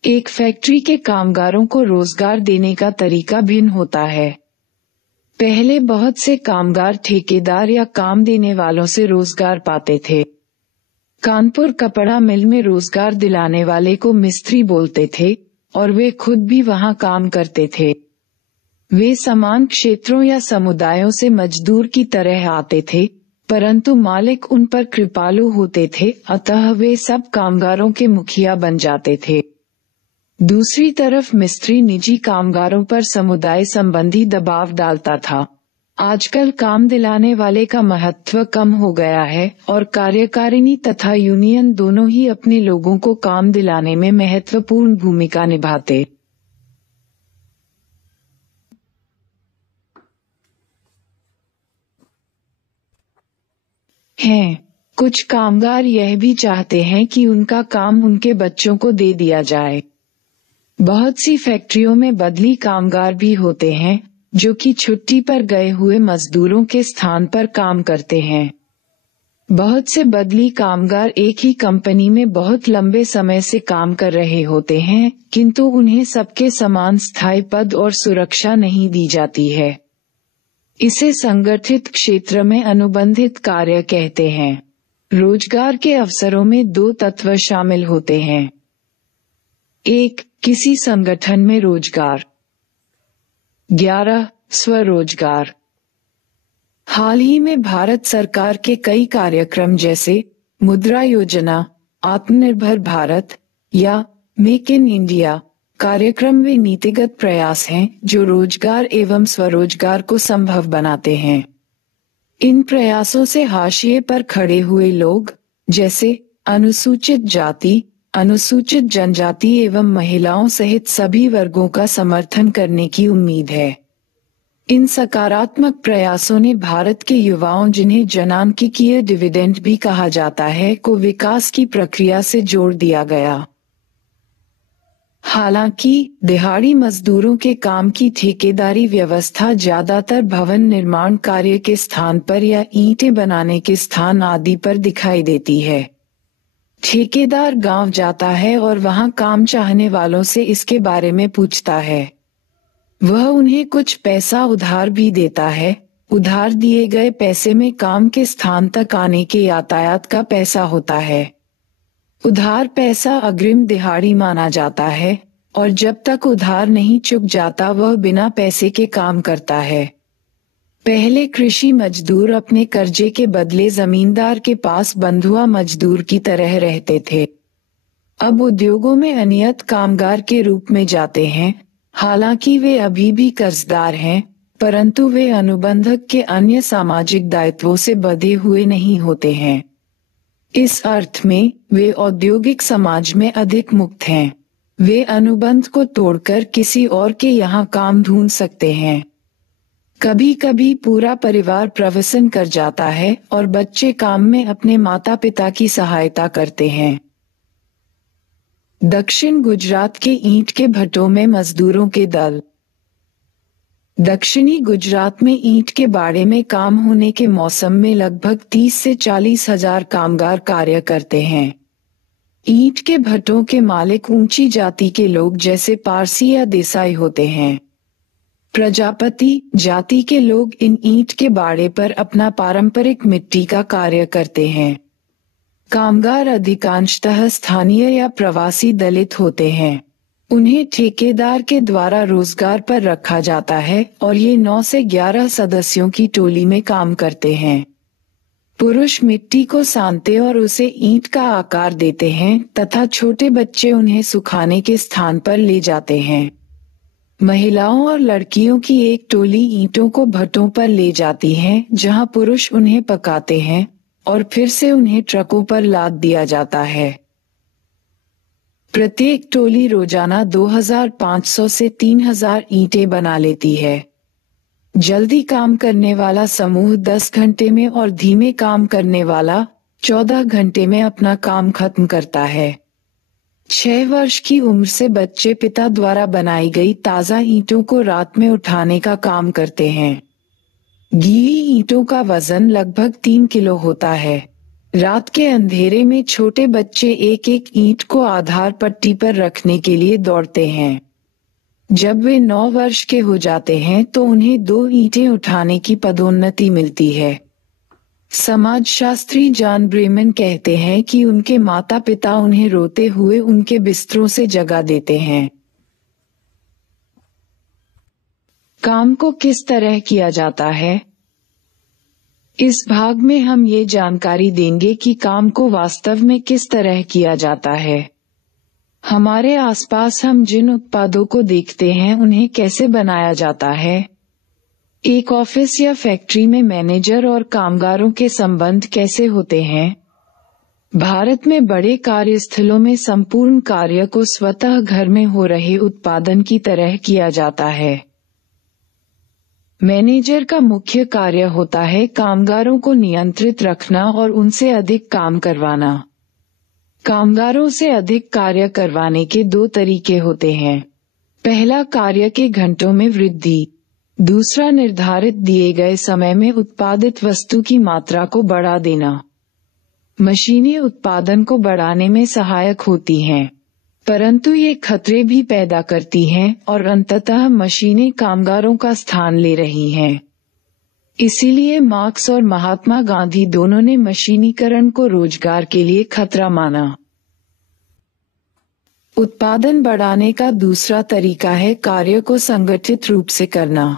एक फैक्ट्री के कामगारों को रोजगार देने का तरीका भिन्न होता है। पहले बहुत से कामगार ठेकेदार या काम देने वालों से रोजगार पाते थे। कानपुर कपड़ा मिल में रोजगार दिलाने वाले को मिस्त्री बोलते थे और वे खुद भी वहां काम करते थे। वे समान क्षेत्रों या समुदायों से मजदूर की तरह आते थे, परंतु मालिक उन पर कृपालु होते थे, अतः वे सब कामगारों के मुखिया बन जाते थे। दूसरी तरफ मिस्त्री निजी कामगारों पर समुदाय संबंधी दबाव डालता था। आजकल काम दिलाने वाले का महत्व कम हो गया है और कार्यकारिणी तथा यूनियन दोनों ही अपने लोगों को काम दिलाने में महत्वपूर्ण भूमिका निभाते हैं। कुछ कामगार यह भी चाहते हैं कि उनका काम उनके बच्चों को दे दिया जाए। बहुत सी फैक्ट्रियों में बदली कामगार भी होते हैं, जो कि छुट्टी पर गए हुए मजदूरों के स्थान पर काम करते हैं। बहुत से बदली कामगार एक ही कंपनी में बहुत लंबे समय से काम कर रहे होते हैं, किंतु उन्हें सबके समान स्थायी पद और सुरक्षा नहीं दी जाती है। इसे संगठित क्षेत्र में अनुबंधित कार्य कहते हैं। रोजगार के अवसरों में दो तत्व शामिल होते हैं। एक, किसी संगठन में रोजगार। 11, स्वरोजगार। हाल ही में भारत सरकार के कई कार्यक्रम जैसे मुद्रा योजना, आत्मनिर्भर भारत या मेक इन इंडिया कार्यक्रम वे नीतिगत प्रयास हैं जो रोजगार एवं स्वरोजगार को संभव बनाते हैं। इन प्रयासों से हाशिए पर खड़े हुए लोग, जैसे अनुसूचित जाति, अनुसूचित जनजाति एवं महिलाओं सहित सभी वर्गों का समर्थन करने की उम्मीद है। इन सकारात्मक प्रयासों ने भारत के युवाओं, जिन्हें जनांकीय डिविडेंड भी कहा जाता है, को विकास की प्रक्रिया से जोड़ दिया गया। हालांकि दिहाड़ी मजदूरों के काम की ठेकेदारी व्यवस्था ज्यादातर भवन निर्माण कार्य के स्थान पर या ईंटें बनाने के स्थान आदि पर दिखाई देती है। ठेकेदार गांव जाता है और वहां काम चाहने वालों से इसके बारे में पूछता है। वह उन्हें कुछ पैसा उधार भी देता है। उधार दिए गए पैसे में काम के स्थान तक आने के यातायात का पैसा होता है। उधार पैसा अग्रिम दिहाड़ी माना जाता है और जब तक उधार नहीं चुक जाता वह बिना पैसे के काम करता है। पहले कृषि मजदूर अपने कर्जे के बदले जमींदार के पास बंधुआ मजदूर की तरह रहते थे। अब उद्योगों में अनियत कामगार के रूप में जाते हैं। हालांकि वे अभी भी कर्जदार हैं, परंतु वे अनुबंधक के अन्य सामाजिक दायित्वों से बंधे हुए नहीं होते हैं। इस अर्थ में वे औद्योगिक समाज में अधिक मुक्त हैं। वे अनुबंध को तोड़कर किसी और के यहाँ काम ढूंढ सकते हैं। कभी कभी पूरा परिवार प्रवासन कर जाता है और बच्चे काम में अपने माता पिता की सहायता करते हैं। दक्षिण गुजरात के ईंट के भट्टों में मजदूरों के दल। दक्षिणी गुजरात में ईंट के बाड़े में काम होने के मौसम में लगभग 30 से 40 हजार कामगार कार्य करते हैं। ईंट के भट्टों के मालिक ऊंची जाति के लोग जैसे पारसी या देसाई होते हैं। प्रजापति जाति के लोग इन ईंट के बाड़े पर अपना पारंपरिक मिट्टी का कार्य करते हैं। कामगार अधिकांशतः स्थानीय या प्रवासी दलित होते हैं। उन्हें ठेकेदार के द्वारा रोजगार पर रखा जाता है और ये 9 से 11 सदस्यों की टोली में काम करते हैं। पुरुष मिट्टी को सानते और उसे ईंट का आकार देते हैं तथा छोटे बच्चे उन्हें सुखाने के स्थान पर ले जाते हैं। महिलाओं और लड़कियों की एक टोली ईंटों को भट्टों पर ले जाती है, जहां पुरुष उन्हें पकाते हैं और फिर से उन्हें ट्रकों पर लाद दिया जाता है। प्रत्येक टोली रोजाना 2500 से 3000 ईंटें बना लेती है। जल्दी काम करने वाला समूह 10 घंटे में और धीमे काम करने वाला 14 घंटे में अपना काम खत्म करता है। 6 वर्ष की उम्र से बच्चे पिता द्वारा बनाई गई ताजा ईंटों को रात में उठाने का काम करते हैं। गीली ईंटों का वजन लगभग 3 किलो होता है। रात के अंधेरे में छोटे बच्चे एक एक ईंट को आधार पट्टी पर रखने के लिए दौड़ते हैं। जब वे 9 वर्ष के हो जाते हैं तो उन्हें 2 ईंटें उठाने की पदोन्नति मिलती है। समाजशास्त्री जॉन ब्रेमन कहते हैं कि उनके माता पिता उन्हें रोते हुए उनके बिस्तरों से जगा देते हैं। काम को किस तरह किया जाता है? इस भाग में हम ये जानकारी देंगे कि काम को वास्तव में किस तरह किया जाता है। हमारे आसपास हम जिन उत्पादों को देखते हैं उन्हें कैसे बनाया जाता है। एक ऑफिस या फैक्ट्री में मैनेजर और कामगारों के संबंध कैसे होते हैं। भारत में बड़े कार्यस्थलों में संपूर्ण कार्य को स्वतः घर में हो रहे उत्पादन की तरह किया जाता है। मैनेजर का मुख्य कार्य होता है कामगारों को नियंत्रित रखना और उनसे अधिक काम करवाना। कामगारों से अधिक कार्य करवाने के 2 तरीके होते हैं। पहला, कार्य के घंटों में वृद्धि। दूसरा, निर्धारित दिए गए समय में उत्पादित वस्तु की मात्रा को बढ़ा देना। मशीनें उत्पादन को बढ़ाने में सहायक होती हैं, परंतु ये खतरे भी पैदा करती हैं और अंततः मशीनें कामगारों का स्थान ले रही हैं। इसीलिए मार्क्स और महात्मा गांधी दोनों ने मशीनीकरण को रोजगार के लिए खतरा माना। उत्पादन बढ़ाने का दूसरा तरीका है कार्य को संगठित रूप से करना।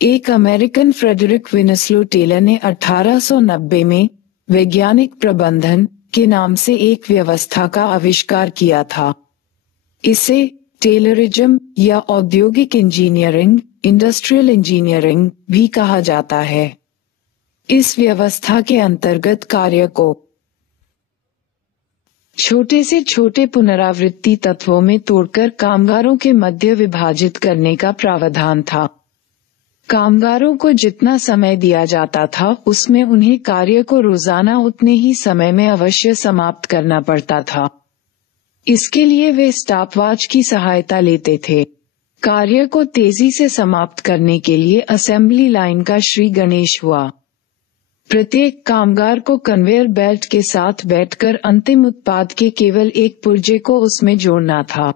एक अमेरिकन फ्रेडरिक विन्सलो टेलर ने 1890 में वैज्ञानिक प्रबंधन के नाम से एक व्यवस्था का आविष्कार किया था। इसे टेलरिज्म या औद्योगिक इंजीनियरिंग, इंडस्ट्रियल इंजीनियरिंग भी कहा जाता है। इस व्यवस्था के अंतर्गत कार्य को छोटे से छोटे पुनरावृत्ति तत्वों में तोड़कर कामगारों के मध्य विभाजित करने का प्रावधान था। कामगारों को जितना समय दिया जाता था उसमें उन्हें कार्य को रोजाना उतने ही समय में अवश्य समाप्त करना पड़ता था। इसके लिए वे स्टॉपवॉच की सहायता लेते थे। कार्य को तेजी से समाप्त करने के लिए असेंबली लाइन का श्री गणेश हुआ। प्रत्येक कामगार को कन्वेयर बेल्ट के साथ बैठकर अंतिम उत्पाद के केवल एक पुर्जे को उसमें जोड़ना था।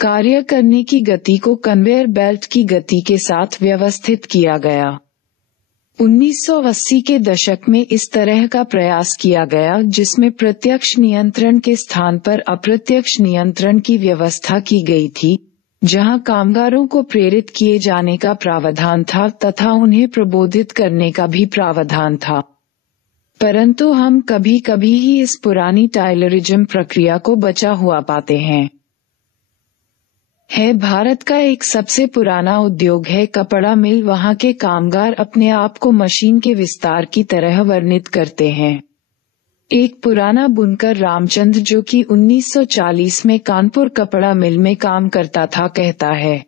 कार्य करने की गति को कन्वेयर बेल्ट की गति के साथ व्यवस्थित किया गया। 1980 के दशक में इस तरह का प्रयास किया गया जिसमें प्रत्यक्ष नियंत्रण के स्थान पर अप्रत्यक्ष नियंत्रण की व्यवस्था की गई थी, जहां कामगारों को प्रेरित किए जाने का प्रावधान था तथा उन्हें प्रबोधित करने का भी प्रावधान था। परंतु हम कभी-कभी ही इस पुरानी टायलरिज्म प्रक्रिया को बचा हुआ पाते हैं। भारत का एक सबसे पुराना उद्योग है कपड़ा मिल। वहाँ के कामगार अपने आप को मशीन के विस्तार की तरह वर्णित करते हैं। एक पुराना बुनकर रामचंद्र जो कि 1940 में कानपुर कपड़ा मिल में काम करता था कहता है,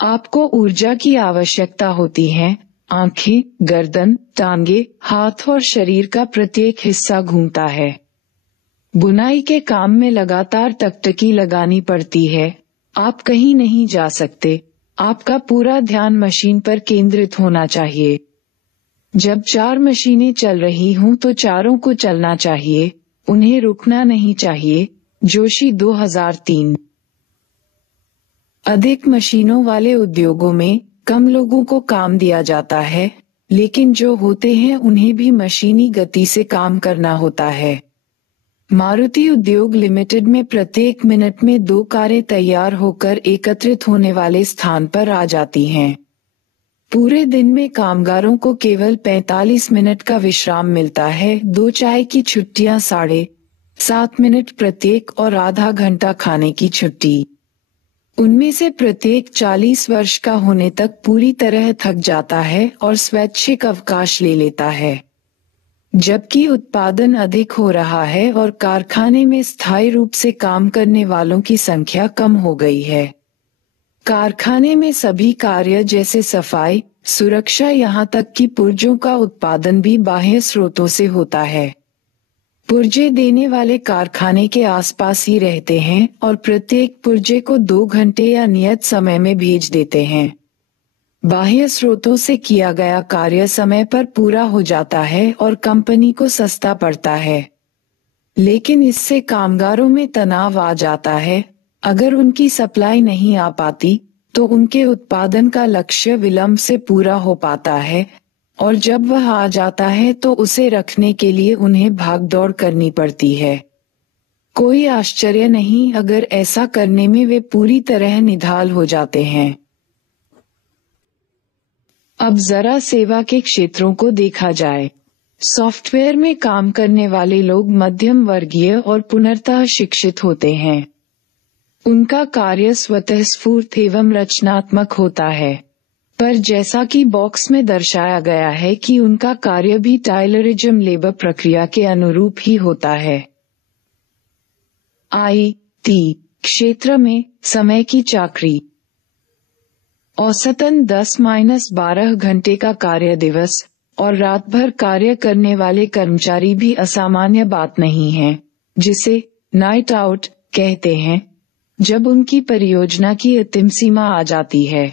आपको ऊर्जा की आवश्यकता होती है। आंखें, गर्दन, टांगे, हाथ और शरीर का प्रत्येक हिस्सा घूमता है। बुनाई के काम में लगातार टकटकी लगानी पड़ती है। आप कहीं नहीं जा सकते। आपका पूरा ध्यान मशीन पर केंद्रित होना चाहिए। जब 4 मशीनें चल रही हों तो चारों को चलना चाहिए, उन्हें रुकना नहीं चाहिए। जोशी 2003। अधिक मशीनों वाले उद्योगों में कम लोगों को काम दिया जाता है, लेकिन जो होते हैं उन्हें भी मशीनी गति से काम करना होता है। मारुति उद्योग लिमिटेड में प्रत्येक मिनट में 2 कारें तैयार होकर एकत्रित होने वाले स्थान पर आ जाती हैं। पूरे दिन में कामगारों को केवल 45 मिनट का विश्राम मिलता है। 2 चाय की छुट्टियां 7.5 मिनट प्रत्येक और आधा घंटा खाने की छुट्टी। उनमें से प्रत्येक 40 वर्ष का होने तक पूरी तरह थक जाता है और स्वैच्छिक अवकाश ले लेता है। जबकि उत्पादन अधिक हो रहा है और कारखाने में स्थायी रूप से काम करने वालों की संख्या कम हो गई है। कारखाने में सभी कार्य जैसे सफाई, सुरक्षा यहाँ तक कि पुर्जों का उत्पादन भी बाह्य स्रोतों से होता है। पुर्जे देने वाले कारखाने के आसपास ही रहते हैं और प्रत्येक पुर्जे को 2 घंटे या नियत समय में भेज देते हैं। बाह्य स्रोतों से किया गया कार्य समय पर पूरा हो जाता है और कंपनी को सस्ता पड़ता है। लेकिन इससे कामगारों में तनाव आ जाता है। अगर उनकी सप्लाई नहीं आ पाती तो उनके उत्पादन का लक्ष्य विलंब से पूरा हो पाता है, और जब वह आ जाता है तो उसे रखने के लिए उन्हें भागदौड़ करनी पड़ती है। कोई आश्चर्य नहीं अगर ऐसा करने में वे पूरी तरह निढाल हो जाते हैं। अब जरा सेवा के क्षेत्रों को देखा जाए। सॉफ्टवेयर में काम करने वाले लोग मध्यम वर्गीय और पुनर्तः शिक्षित होते हैं। उनका कार्य स्वतः स्फूर्त एवं रचनात्मक होता है, पर जैसा कि बॉक्स में दर्शाया गया है कि उनका कार्य भी टायलरिज्म लेबर प्रक्रिया के अनुरूप ही होता है। IT क्षेत्र में समय की चाकरी औसतन 10-12 घंटे का कार्य दिवस और रात भर कार्य करने वाले कर्मचारी भी असामान्य बात नहीं है, जिसे नाइट आउट कहते हैं, जब उनकी परियोजना की अंतिम सीमा आ जाती है।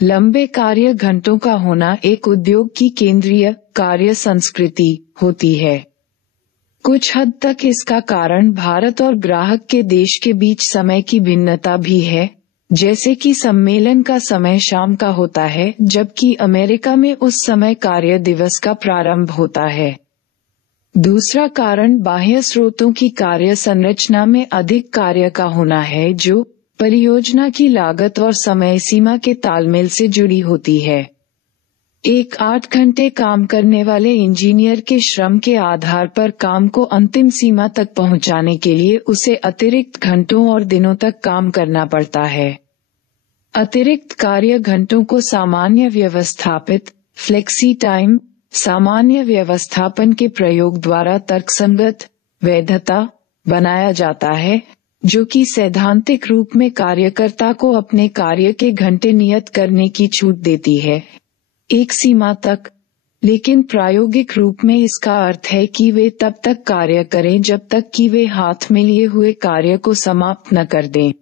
लंबे कार्य घंटों का होना एक उद्योग की केंद्रीय कार्य संस्कृति होती है। कुछ हद तक इसका कारण भारत और ग्राहक के देश के बीच समय की भिन्नता भी है, जैसे कि सम्मेलन का समय शाम का होता है जबकि अमेरिका में उस समय कार्य दिवस का प्रारंभ होता है। दूसरा कारण बाह्य स्रोतों की कार्य संरचना में अधिक कार्य का होना है, जो परियोजना की लागत और समय सीमा के तालमेल से जुड़ी होती है। एक 8 घंटे काम करने वाले इंजीनियर के श्रम के आधार पर काम को अंतिम सीमा तक पहुंचाने के लिए उसे अतिरिक्त घंटों और दिनों तक काम करना पड़ता है। अतिरिक्त कार्य घंटों को सामान्य व्यवस्थापित फ्लेक्सी टाइम सामान्य व्यवस्थापन के प्रयोग द्वारा तर्कसंगत वैधता बनाया जाता है, जो कि सैद्धांतिक रूप में कार्यकर्ता को अपने कार्य के घंटे नियत करने की छूट देती है, एक सीमा तक, लेकिन प्रायोगिक रूप में इसका अर्थ है कि वे तब तक कार्य करें जब तक कि वे हाथ में लिए हुए कार्य को समाप्त न कर दें।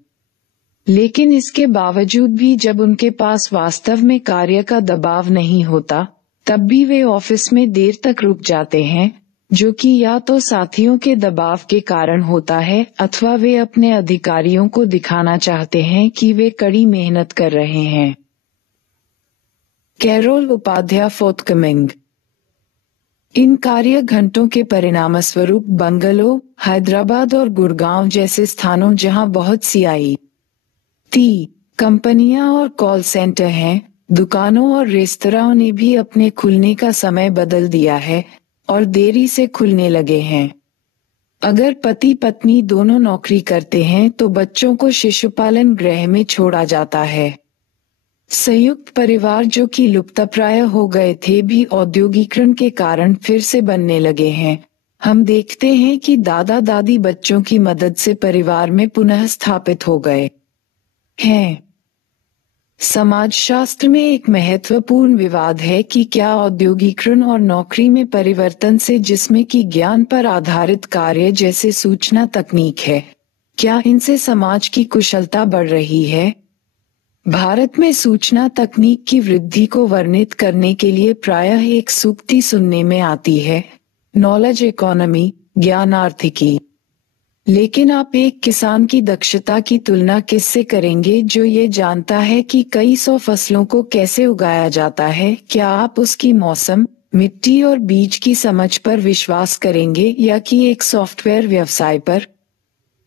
लेकिन इसके बावजूद भी जब उनके पास वास्तव में कार्य का दबाव नहीं होता, तब भी वे ऑफिस में देर तक रुक जाते हैं, जो कि या तो साथियों के दबाव के कारण होता है अथवा वे अपने अधिकारियों को दिखाना चाहते हैं कि वे कड़ी मेहनत कर रहे हैं। कैरोल उपाध्याय फोर्टकमिंग। इन कार्य घंटों के परिणामस्वरूप बंगलो, हैदराबाद और गुड़गांव जैसे स्थानों जहां बहुत सी IT कंपनियां और कॉल सेंटर हैं, दुकानों और रेस्तरां ने भी अपने खुलने का समय बदल दिया है और देरी से खुलने लगे हैं। अगर पति पत्नी दोनों नौकरी करते हैं तो बच्चों को शिशुपालन गृह में छोड़ा जाता है। संयुक्त परिवार जो कि लुप्तप्राय हो गए थे भी औद्योगिकरण के कारण फिर से बनने लगे हैं। हम देखते हैं कि दादा दादी बच्चों की मदद से परिवार में पुनः स्थापित हो गए हैं। समाजशास्त्र में एक महत्वपूर्ण विवाद है कि क्या औद्योगिकरण और नौकरी में परिवर्तन से जिसमें कि ज्ञान पर आधारित कार्य जैसे सूचना तकनीक है, क्या इनसे समाज की कुशलता बढ़ रही है? भारत में सूचना तकनीक की वृद्धि को वर्णित करने के लिए प्रायः एक सूक्ति सुनने में आती है, नॉलेज इकोनॉमी, ज्ञान आर्थिकी। लेकिन आप एक किसान की दक्षता की तुलना किससे करेंगे जो ये जानता है कि कई सौ फसलों को कैसे उगाया जाता है? क्या आप उसकी मौसम, मिट्टी और बीज की समझ पर विश्वास करेंगे या कि एक सॉफ्टवेयर व्यवसाय पर?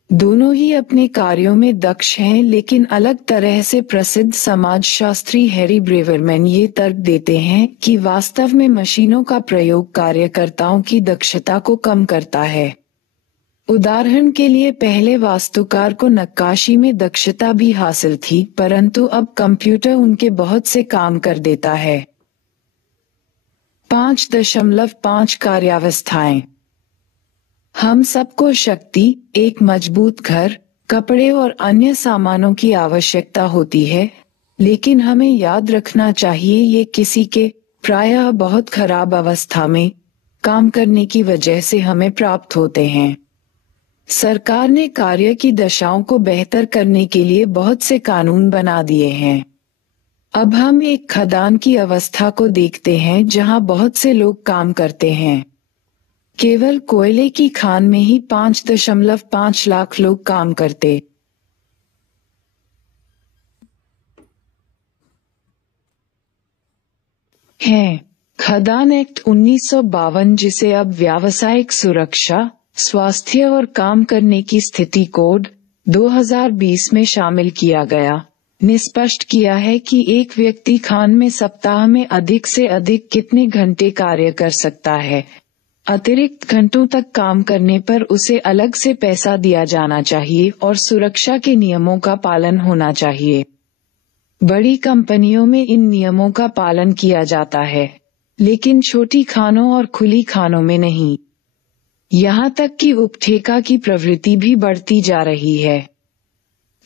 दोनों ही अपने कार्यों में दक्ष हैं, लेकिन अलग तरह से। प्रसिद्ध समाजशास्त्री हैरी ब्रेवरमैन ये तर्क देते हैं कि वास्तव में मशीनों का प्रयोग कार्यकर्ताओं की दक्षता को कम करता है। उदाहरण के लिए पहले वास्तुकार को नक्काशी में दक्षता भी हासिल थी, परंतु अब कंप्यूटर उनके बहुत से काम कर देता है। 5.5 कार्यावस्थाएं। हम सबको शक्ति, एक मजबूत घर, कपड़े और अन्य सामानों की आवश्यकता होती है, लेकिन हमें याद रखना चाहिए ये किसी के, प्रायः बहुत खराब अवस्था में, काम करने की वजह से हमें प्राप्त होते हैं। सरकार ने कार्य की दशाओं को बेहतर करने के लिए बहुत से कानून बना दिए हैं। अब हम एक खदान की अवस्था को देखते हैं जहां बहुत से लोग काम करते हैं। केवल कोयले की खान में ही 5.5 लाख लोग काम करते हैं। खदान एक्ट 1952, जिसे अब व्यावसायिक सुरक्षा, स्वास्थ्य और काम करने की स्थिति कोड 2020 में शामिल किया गया, ने स्पष्ट किया है कि एक व्यक्ति खान में सप्ताह में अधिक से अधिक कितने घंटे कार्य कर सकता है। अतिरिक्त घंटों तक काम करने पर उसे अलग से पैसा दिया जाना चाहिए और सुरक्षा के नियमों का पालन होना चाहिए। बड़ी कंपनियों में इन नियमों का पालन किया जाता है, लेकिन छोटी खानों और खुली खानों में नहीं। यहाँ तक कि उपठेका की प्रवृत्ति भी बढ़ती जा रही है।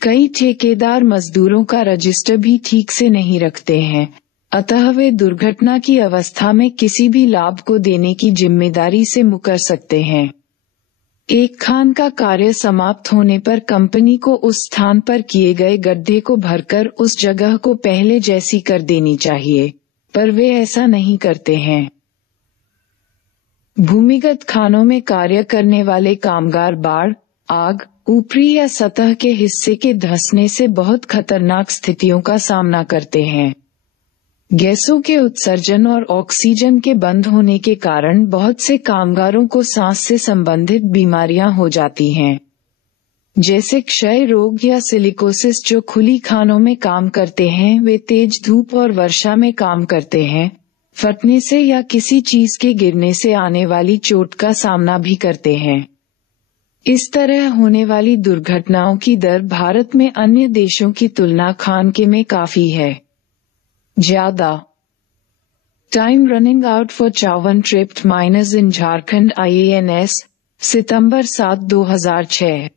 कई ठेकेदार मजदूरों का रजिस्टर भी ठीक से नहीं रखते हैं, अतः वे दुर्घटना की अवस्था में किसी भी लाभ को देने की जिम्मेदारी से मुकर सकते हैं। एक खान का कार्य समाप्त होने पर कंपनी को उस स्थान पर किए गए गड्ढे को भरकर उस जगह को पहले जैसी कर देनी चाहिए, पर वे ऐसा नहीं करते हैं। भूमिगत खानों में कार्य करने वाले कामगार बाढ़, आग, ऊपरी या सतह के हिस्से के धंसने से बहुत खतरनाक स्थितियों का सामना करते हैं। गैसों के उत्सर्जन और ऑक्सीजन के बंद होने के कारण बहुत से कामगारों को सांस से संबंधित बीमारियां हो जाती हैं, जैसे क्षय रोग या सिलिकोसिस। जो खुली खानों में काम करते हैं वे तेज धूप और वर्षा में काम करते हैं, फटने से या किसी चीज के गिरने से आने वाली चोट का सामना भी करते हैं। इस तरह होने वाली दुर्घटनाओं की दर भारत में अन्य देशों की तुलना खान के में काफी है, ज्यादा। Time running out for 54 trapped miners in Jharkhand IANS, September 7, 2006।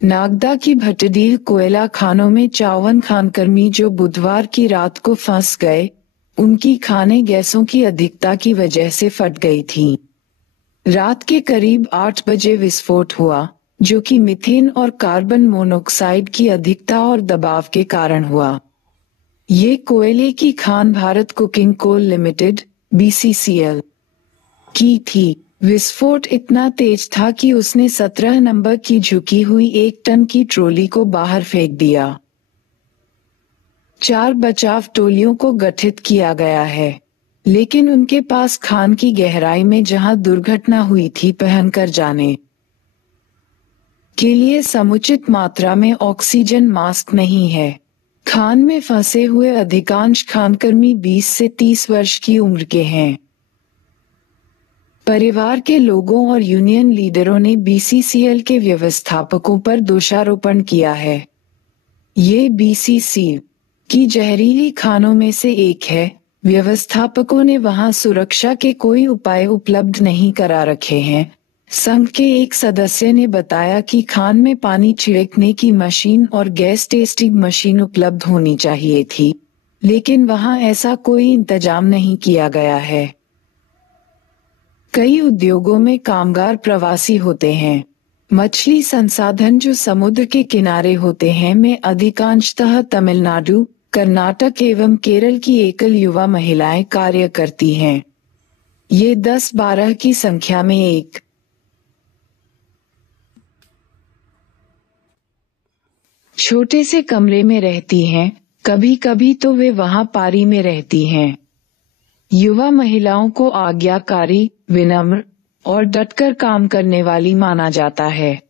Nagda की भटडीह कोयला खानों में 54 खानकर्मी जो बुधवार की रात को फंस गए, उनकी खानें गैसों की अधिकता की वजह से फट गई थीं। रात के करीब 8 बजे विस्फोट हुआ, जो कि मीथेन और कार्बन मोनोऑक्साइड की अधिकता और दबाव के कारण हुआ। ये कोयले की Khan Bharat cooking coal limited BCCL की थी। विस्फोट इतना तेज था कि उसने 17 नंबर की झुकी हुई 1 टन की ट्रॉली को बाहर फेंक दिया। 4 बचाव टोलियों को गठित किया गया है, लेकिन उनके पास खान की गहराई में जहां दुर्घटना हुई थी पहनकर जाने के लिए समुचित मात्रा में ऑक्सीजन मास्क नहीं है। खान में फंसे हुए अधिकांश खानकर्मी 20 से 30 वर्ष की उम्र के हैं। परिवार के लोगों और यूनियन लीडरों ने BCCL के व्यवस्थापकों पर दोषारोपण किया है। ये BCCL की जहरीली खानों में से एक है। व्यवस्थापकों ने वहां सुरक्षा के कोई उपाय उपलब्ध नहीं करा रखे हैं। संघ के एक सदस्य ने बताया कि खान में पानी छिड़कने की मशीन और गैस टेस्टिंग मशीन उपलब्ध होनी चाहिए थी, लेकिन वहां ऐसा कोई इंतजाम नहीं किया गया है। कई उद्योगों में कामगार प्रवासी होते हैं। मछली संसाधन जो समुद्र के किनारे होते हैं में अधिकांशतः तमिलनाडु, कर्नाटक एवं केरल की एकल युवा महिलाएं कार्य करती हैं। ये 10-12 की संख्या में एक छोटे से कमरे में रहती हैं, कभी कभी तो वे वहां पारी में रहती हैं। युवा महिलाओं को आज्ञाकारी, विनम्र और डटकर काम करने वाली माना जाता है।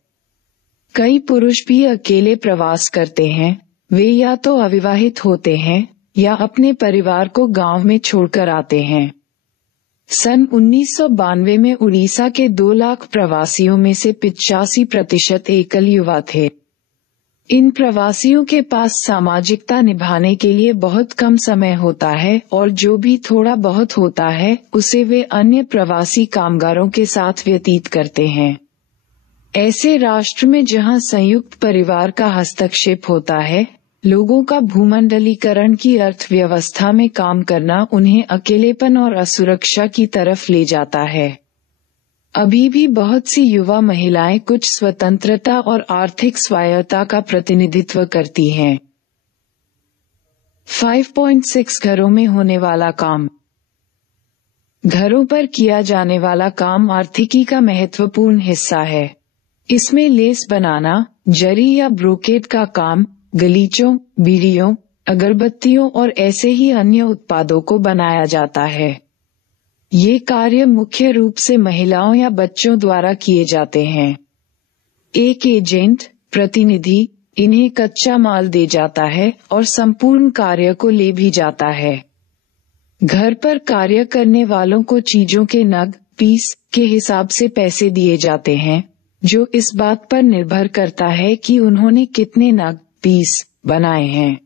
कई पुरुष भी अकेले प्रवास करते हैं। वे या तो अविवाहित होते हैं या अपने परिवार को गांव में छोड़कर आते हैं। सन 1992 में उड़ीसा के 2 लाख प्रवासियों में से 85% एकल युवा थे। इन प्रवासियों के पास सामाजिकता निभाने के लिए बहुत कम समय होता है और जो भी थोड़ा बहुत होता है उसे वे अन्य प्रवासी कामगारों के साथ व्यतीत करते हैं। ऐसे राष्ट्र में जहां संयुक्त परिवार का हस्तक्षेप होता है, लोगों का भूमंडलीकरण की अर्थव्यवस्था में काम करना उन्हें अकेलेपन और असुरक्षा की तरफ ले जाता है। अभी भी बहुत सी युवा महिलाएं कुछ स्वतंत्रता और आर्थिक स्वायत्तता का प्रतिनिधित्व करती हैं। 5.6 घरों में होने वाला काम। घरों पर किया जाने वाला काम आर्थिकी का महत्वपूर्ण हिस्सा है। इसमें लेस बनाना, जरी या ब्रोकेड का काम, गलीचों, बीड़ियों, अगरबत्तियों और ऐसे ही अन्य उत्पादों को बनाया जाता है। ये कार्य मुख्य रूप से महिलाओं या बच्चों द्वारा किए जाते हैं। एक एजेंट, प्रतिनिधि, इन्हें कच्चा माल दे जाता है और संपूर्ण कार्य को ले भी जाता है। घर पर कार्य करने वालों को चीजों के नग, पीस के हिसाब से पैसे दिए जाते हैं, जो इस बात पर निर्भर करता है कि उन्होंने कितने नग, पीस बनाए हैं।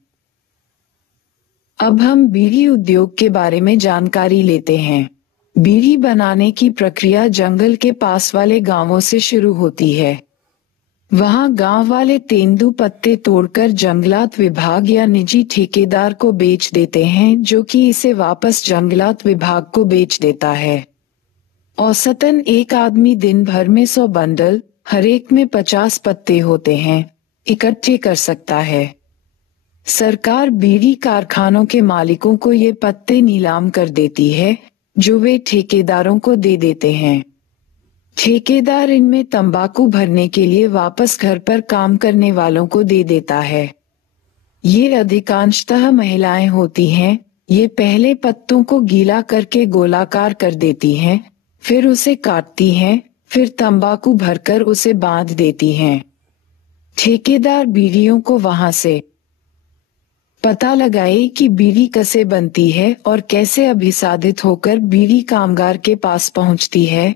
अब हम बीड़ी उद्योग के बारे में जानकारी लेते हैं। बीड़ी बनाने की प्रक्रिया जंगल के पास वाले गांवों से शुरू होती है। वहां गांव वाले तेंदू पत्ते तोड़कर जंगलात विभाग या निजी ठेकेदार को बेच देते हैं, जो कि इसे वापस जंगलात विभाग को बेच देता है। औसतन एक आदमी दिन भर में 100 बंडल, हर एक में 50 पत्ते होते हैं, इकट्ठे कर सकता है। सरकार बीड़ी कारखानों के मालिकों को ये पत्ते नीलाम कर देती है, जो वे ठेकेदारों को दे देते हैं। ठेकेदार इनमें तंबाकू भरने के लिए वापस घर पर काम करने वालों को दे देता है। ये अधिकांशतः महिलाएं होती हैं। ये पहले पत्तों को गीला करके गोलाकार कर देती हैं, फिर उसे काटती हैं, फिर तंबाकू भरकर उसे बांध देती हैं। ठेकेदार बीड़ियों को वहां से पता लगाए कि बीड़ी कैसे बनती है और कैसे अभिसाधित होकर बीड़ी कामगार के पास पहुंचती है।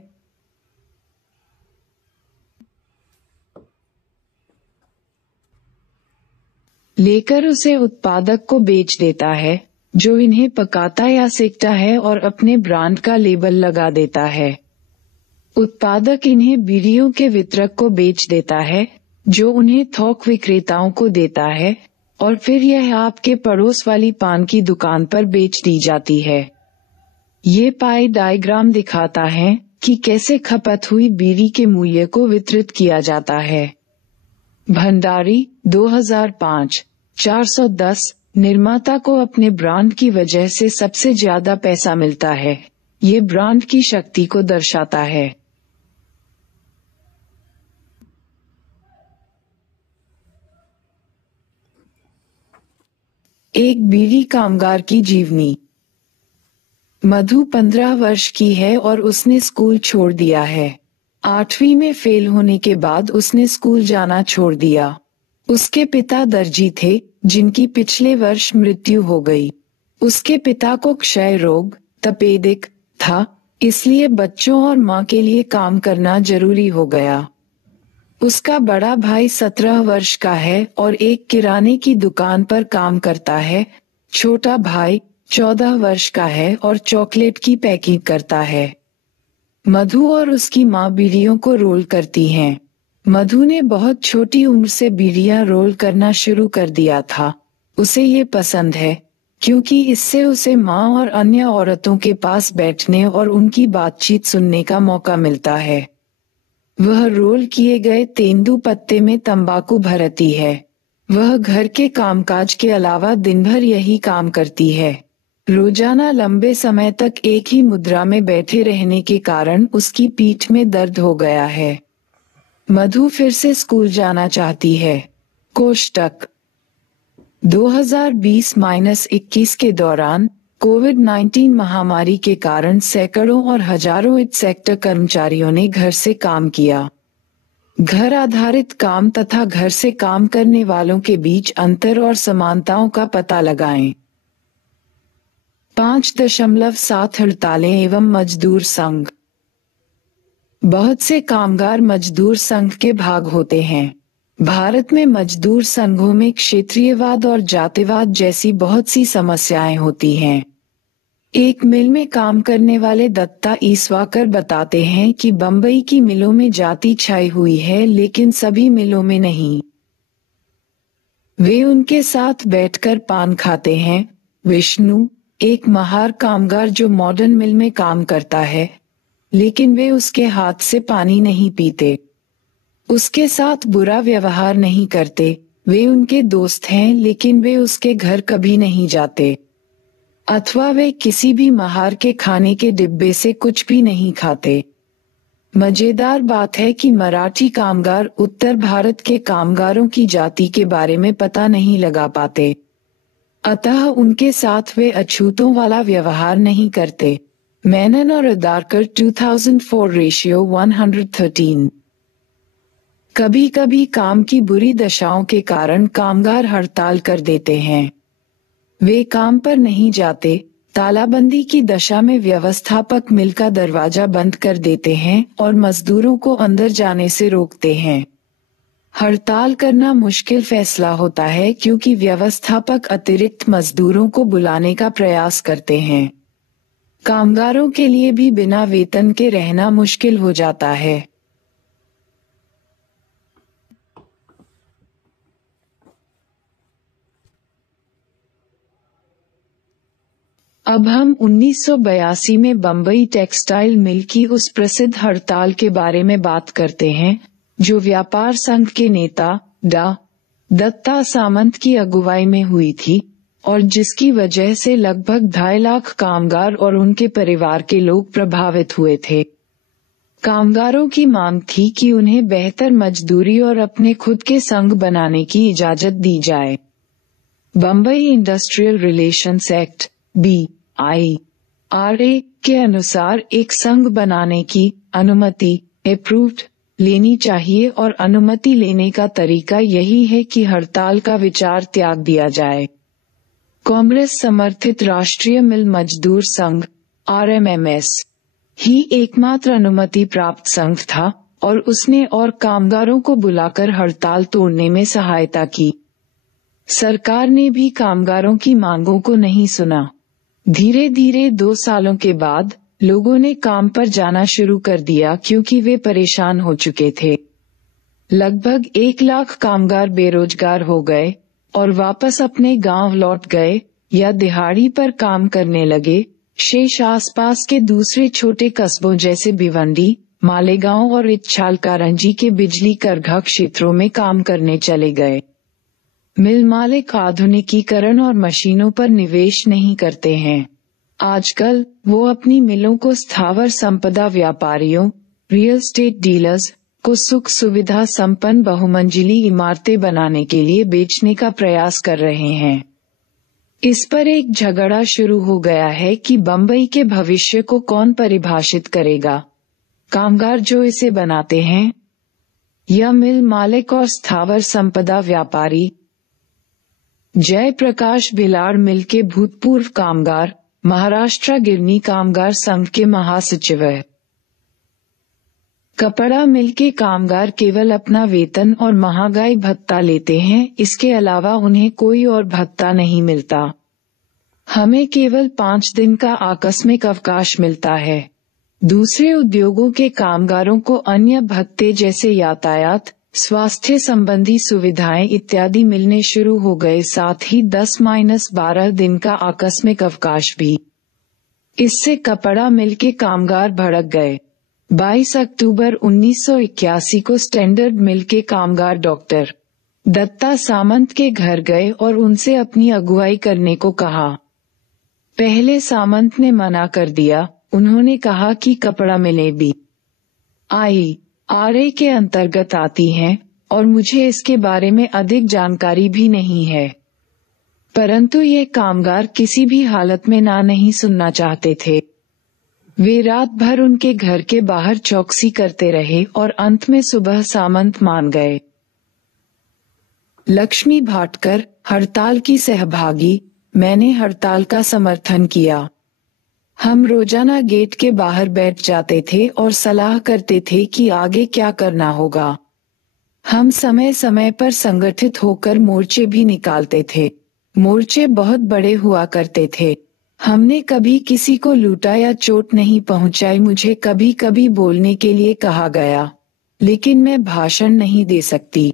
लेकर उसे उत्पादक को बेच देता है, जो इन्हें पकाता या सेकता है और अपने ब्रांड का लेबल लगा देता है। उत्पादक इन्हें बीड़ियों के वितरक को बेच देता है, जो उन्हें थोक विक्रेताओं को देता है और फिर यह आपके पड़ोस वाली पान की दुकान पर बेच दी जाती है। ये पाई डायग्राम दिखाता है कि कैसे खपत हुई बीड़ी के मूल्य को वितरित किया जाता है। भंडारी 2005 410 निर्माता को अपने ब्रांड की वजह से सबसे ज्यादा पैसा मिलता है। ये ब्रांड की शक्ति को दर्शाता है। एक बीड़ी कामगार की जीवनी। मधु 15 वर्ष की है और उसने स्कूल छोड़ दिया है। 8वीं में फेल होने के बाद उसने स्कूल जाना छोड़ दिया। उसके पिता दर्जी थे, जिनकी पिछले वर्ष मृत्यु हो गई। उसके पिता को क्षय रोग, तपेदिक था, इसलिए बच्चों और मां के लिए काम करना जरूरी हो गया। उसका बड़ा भाई 17 वर्ष का है और एक किराने की दुकान पर काम करता है। छोटा भाई 14 वर्ष का है और चॉकलेट की पैकिंग करता है। मधु और उसकी माँ बीड़ियों को रोल करती हैं। मधु ने बहुत छोटी उम्र से बीड़ियां रोल करना शुरू कर दिया था। उसे ये पसंद है क्योंकि इससे उसे माँ और अन्य औरतों के पास बैठने और उनकी बातचीत सुनने का मौका मिलता है। वह रोल किए गए तेंदू पत्ते में तंबाकू भरती है। वह घर के कामकाज के अलावा दिन भर यही काम करती है। रोजाना लंबे समय तक एक ही मुद्रा में बैठे रहने के कारण उसकी पीठ में दर्द हो गया है। मधु फिर से स्कूल जाना चाहती है। कोष्टक 2020-21 के दौरान कोविड-19 महामारी के कारण सैकड़ों और हजारों इस सेक्टर कर्मचारियों ने घर से काम किया। घर आधारित काम तथा घर से काम करने वालों के बीच अंतर और समानताओं का पता लगाएं। 5.7 हड़तालें एवं मजदूर संघ। बहुत से कामगार मजदूर संघ के भाग होते हैं। भारत में मजदूर संघों में क्षेत्रीयवाद और जातिवाद जैसी बहुत सी समस्याएं होती हैं। एक मिल में काम करने वाले दत्ता ईसवाकर बताते हैं कि बंबई की मिलों में जाति छाई हुई है लेकिन सभी मिलों में नहीं। वे उनके साथ बैठकर पान खाते हैं। विष्णु, एक महार कामगार जो मॉडर्न मिल में काम करता है, लेकिन वे उसके हाथ से पानी नहीं पीते, उसके साथ बुरा व्यवहार नहीं करते। वे उनके दोस्त हैं लेकिन वे उसके घर कभी नहीं जाते, अथवा वे किसी भी महार के खाने के डिब्बे से कुछ भी नहीं खाते। मजेदार बात है कि मराठी कामगार उत्तर भारत के कामगारों की जाति के बारे में पता नहीं लगा पाते, अतः उनके साथ वे अछूतों वाला व्यवहार नहीं करते। मेनन और अदारकर 2004 रेशियो 113। कभी कभी काम की बुरी दशाओं के कारण कामगार हड़ताल कर देते हैं। वे काम पर नहीं जाते। तालाबंदी की दशा में व्यवस्थापक मिल का दरवाजा बंद कर देते हैं और मजदूरों को अंदर जाने से रोकते हैं। हड़ताल करना मुश्किल फैसला होता है क्योंकि व्यवस्थापक अतिरिक्त मजदूरों को बुलाने का प्रयास करते हैं। कामगारों के लिए भी बिना वेतन के रहना मुश्किल हो जाता है। अब हम 1982 में बंबई टेक्सटाइल मिल की उस प्रसिद्ध हड़ताल के बारे में बात करते हैं जो व्यापार संघ के नेता डा. दत्ता सामंत की अगुवाई में हुई थी और जिसकी वजह से लगभग 2.5 लाख कामगार और उनके परिवार के लोग प्रभावित हुए थे। कामगारों की मांग थी कि उन्हें बेहतर मजदूरी और अपने खुद के संघ बनाने की इजाजत दी जाए। Bombay industrial relations act BIRA के अनुसार एक संघ बनाने की अनुमति अप्रूव्ड लेनी चाहिए और अनुमति लेने का तरीका यही है कि हड़ताल का विचार त्याग दिया जाए। कांग्रेस समर्थित राष्ट्रीय मिल मजदूर संघ RMMS ही एकमात्र अनुमति प्राप्त संघ था और उसने और कामगारों को बुलाकर हड़ताल तोड़ने में सहायता की। सरकार ने भी कामगारों की मांगों को नहीं सुना। धीरे धीरे 2 सालों के बाद लोगों ने काम पर जाना शुरू कर दिया क्योंकि वे परेशान हो चुके थे। लगभग 1 लाख कामगार बेरोजगार हो गए और वापस अपने गांव लौट गए या दिहाड़ी पर काम करने लगे। शेष आसपास के दूसरे छोटे कस्बों जैसे भिवंडी, मालेगांव और इच्छालकारंजी के बिजली करघा क्षेत्रों में काम करने चले गए। मिल मालिक आधुनिकीकरण और मशीनों पर निवेश नहीं करते हैं। आजकल वो अपनी मिलों को स्थावर संपदा व्यापारियों, रियल एस्टेट डीलर्स को सुख सुविधा संपन्न बहुमंजिली इमारतें बनाने के लिए बेचने का प्रयास कर रहे हैं। इस पर एक झगड़ा शुरू हो गया है कि बंबई के भविष्य को कौन परिभाषित करेगा, कामगार जो इसे बनाते हैं या मिल मालिक और स्थावर संपदा व्यापारी। जयप्रकाश भिलाड़ मिल के भूतपूर्व कामगार, महाराष्ट्र गिरनी कामगार संघ के महासचिव हैं। कपड़ा मिल के कामगार केवल अपना वेतन और महंगाई भत्ता लेते हैं, इसके अलावा उन्हें कोई और भत्ता नहीं मिलता। हमें केवल 5 दिन का आकस्मिक अवकाश मिलता है। दूसरे उद्योगों के कामगारों को अन्य भत्ते जैसे यातायात, स्वास्थ्य संबंधी सुविधाएं इत्यादि मिलने शुरू हो गए, साथ ही 10-12 दिन का आकस्मिक अवकाश भी। इससे कपड़ा मिल के कामगार भड़क गए। 22 अक्टूबर 1981 को स्टैंडर्ड मिल के कामगार डॉक्टर दत्ता सामंत के घर गए और उनसे अपनी अगुवाई करने को कहा। पहले सामंत ने मना कर दिया। उन्होंने कहा कि कपड़ा मिलें भी IRA के अंतर्गत आती हैं और मुझे इसके बारे में अधिक जानकारी भी नहीं है। परंतु ये कामगार किसी भी हालत में ना नहीं सुनना चाहते थे। वे रात भर उनके घर के बाहर चौकसी करते रहे और अंत में सुबह सामंत मान गए। लक्ष्मी भाटकर, हड़ताल की सहभागी। मैंने हड़ताल का समर्थन किया। हम रोजाना गेट के बाहर बैठ जाते थे और सलाह करते थे कि आगे क्या करना होगा। हम समय समय पर संगठित होकर मोर्चे भी निकालते थे। मोर्चे बहुत बड़े हुआ करते थे। हमने कभी किसी को लूटा या चोट नहीं पहुंचाई। मुझे कभी कभी बोलने के लिए कहा गया, लेकिन मैं भाषण नहीं दे सकती।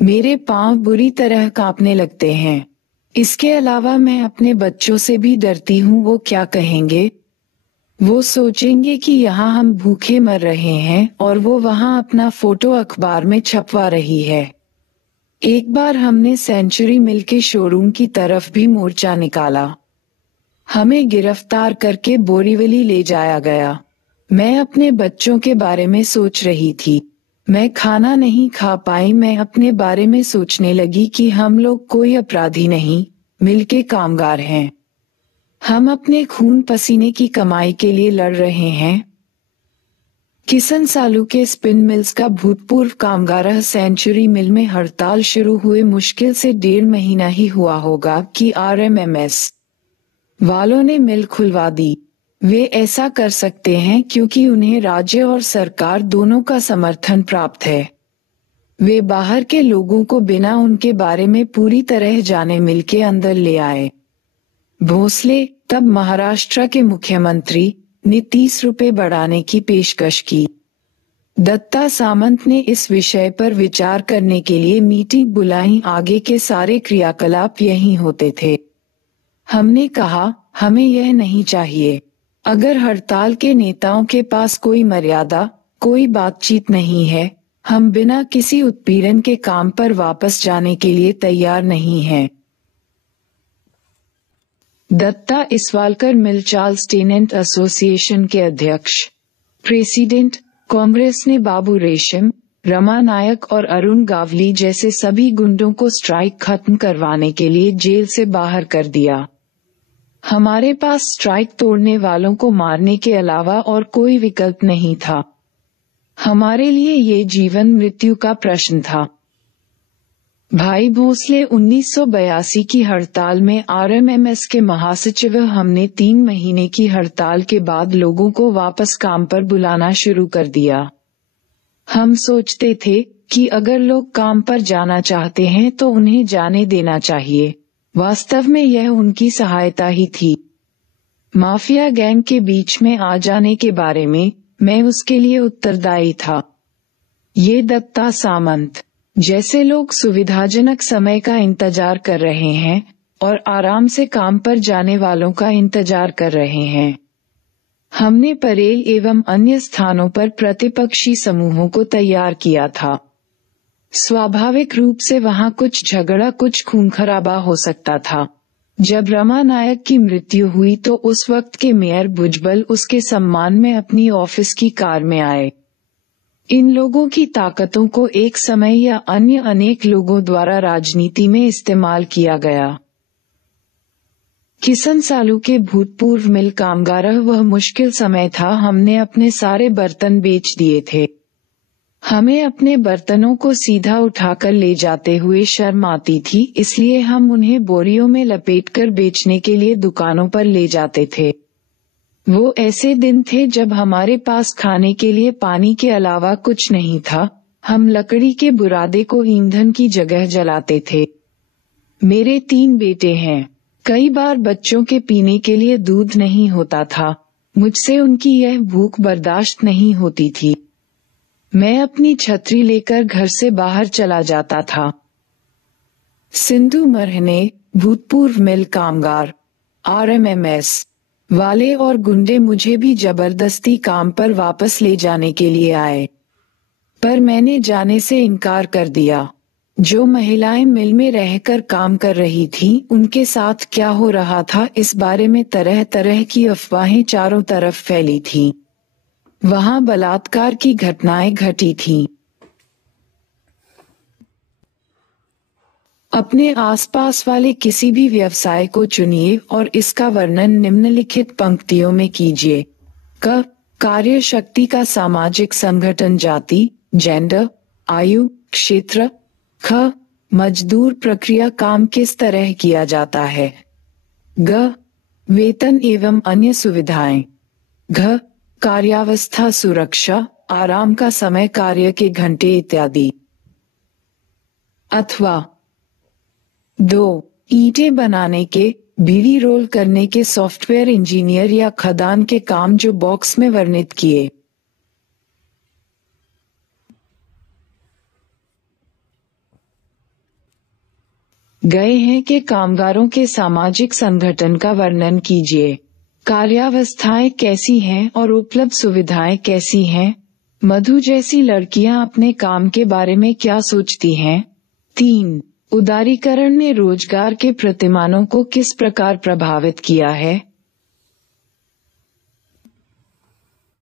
मेरे पांव बुरी तरह कांपने लगते हैं। इसके अलावा मैं अपने बच्चों से भी डरती हूँ। वो क्या कहेंगे? वो सोचेंगे कि यहाँ हम भूखे मर रहे हैं और वो वहाँ अपना फोटो अखबार में छपवा रही है। एक बार हमने सेंचुरी मिल के शोरूम की तरफ भी मोर्चा निकाला। हमें गिरफ्तार करके बोरीवली ले जाया गया। मैं अपने बच्चों के बारे में सोच रही थी। मैं खाना नहीं खा पाई। मैं अपने बारे में सोचने लगी कि हम लोग कोई अपराधी नहीं, मिलके कामगार हैं। हम अपने खून पसीने की कमाई के लिए लड़ रहे हैं। किसन सालू के स्पिन मिल्स का भूतपूर्व कामगार सेंचुरी मिल में हड़ताल शुरू हुए मुश्किल से 1.5 महीना ही हुआ होगा कि RMMS वालों ने मिल खुलवा दी। वे ऐसा कर सकते हैं क्योंकि उन्हें राज्य और सरकार दोनों का समर्थन प्राप्त है। वे बाहर के लोगों को बिना उनके बारे में पूरी तरह जाने मिल के अंदर ले आए। भोसले, तब महाराष्ट्र के मुख्यमंत्री, ने 30 रुपए बढ़ाने की पेशकश की। दत्ता सामंत ने इस विषय पर विचार करने के लिए मीटिंग बुलाई। आगे के सारे क्रियाकलाप यही होते थे। हमने कहा, हमें यह नहीं चाहिए। अगर हड़ताल के नेताओं के पास कोई मर्यादा, कोई बातचीत नहीं है, हम बिना किसी उत्पीड़न के काम पर वापस जाने के लिए तैयार नहीं हैं। दत्ता इसवालकर मिल चार्ल्स टेनेंट एसोसिएशन के अध्यक्ष, प्रेसिडेंट। कांग्रेस ने बाबू रेशम, रमा नायक और अरुण गावली जैसे सभी गुंडों को स्ट्राइक खत्म करवाने के लिए जेल से बाहर कर दिया। हमारे पास स्ट्राइक तोड़ने वालों को मारने के अलावा और कोई विकल्प नहीं था। हमारे लिए ये जीवन मृत्यु का प्रश्न था। भाई भोसले, 1982 की हड़ताल में RMMS के महासचिव हमने 3 महीने की हड़ताल के बाद लोगों को वापस काम पर बुलाना शुरू कर दिया। हम सोचते थे कि अगर लोग काम पर जाना चाहते हैं तो उन्हें जाने देना चाहिए। वास्तव में यह उनकी सहायता ही थी। माफिया गैंग के बीच में आ जाने के बारे में मैं उसके लिए उत्तरदायी था। ये दत्ता सामंत जैसे लोग सुविधाजनक समय का इंतजार कर रहे हैं और आराम से काम पर जाने वालों का इंतजार कर रहे हैं। हमने परेल एवं अन्य स्थानों पर प्रतिपक्षी समूहों को तैयार किया था। स्वाभाविक रूप से वहां कुछ झगड़ा, कुछ खून खराबा हो सकता था। जब रमा नायक की मृत्यु हुई तो उस वक्त के मेयर भुजबल उसके सम्मान में अपनी ऑफिस की कार में आए। इन लोगों की ताकतों को एक समय या अन्य अनेक लोगों द्वारा राजनीति में इस्तेमाल किया गया। किसन सालू के भूतपूर्व मिल कामगार, वह मुश्किल समय था। हमने अपने सारे बर्तन बेच दिए थे। हमें अपने बर्तनों को सीधा उठाकर ले जाते हुए शर्म आती थी, इसलिए हम उन्हें बोरियों में लपेटकर बेचने के लिए दुकानों पर ले जाते थे। वो ऐसे दिन थे जब हमारे पास खाने के लिए पानी के अलावा कुछ नहीं था। हम लकड़ी के बुरादे को ईंधन की जगह जलाते थे। मेरे 3 बेटे हैं। कई बार बच्चों के पीने के लिए दूध नहीं होता था। मुझसे उनकी यह भूख बर्दाश्त नहीं होती थी। मैं अपनी छतरी लेकर घर से बाहर चला जाता था। सिंधु मरहने, भूतपूर्व मिल कामगार, RMMS वाले और गुंडे मुझे भी जबरदस्ती काम पर वापस ले जाने के लिए आए, पर मैंने जाने से इनकार कर दिया। जो महिलाएं मिल में रहकर काम कर रही थीं, उनके साथ क्या हो रहा था इस बारे में तरह तरह की अफवाहें चारों तरफ फैली थीं। वहां बलात्कार की घटनाएं घटी थीं। अपने आसपास वाले किसी भी व्यवसाय को चुनिए और इसका वर्णन निम्नलिखित पंक्तियों में कीजिए। क. कार्य शक्ति का सामाजिक संगठन, जाति, जेंडर, आयु, क्षेत्र। ख. मजदूर प्रक्रिया, काम किस तरह किया जाता है। ग. वेतन एवं अन्य सुविधाएं। घ. कार्यावस्था, सुरक्षा, आराम का समय, कार्य के घंटे इत्यादि। अथवा 2. ईंटें बनाने के, बीड़ी रोल करने के सॉफ्टवेयर इंजीनियर या खदान के काम जो बॉक्स में वर्णित किए गए हैं के कामगारों के सामाजिक संगठन का वर्णन कीजिए। कार्यावस्थाएं कैसी हैं और उपलब्ध सुविधाएं कैसी हैं। मधु जैसी लड़कियां अपने काम के बारे में क्या सोचती हैं। 3. उदारीकरण ने रोजगार के प्रतिमानों को किस प्रकार प्रभावित किया है।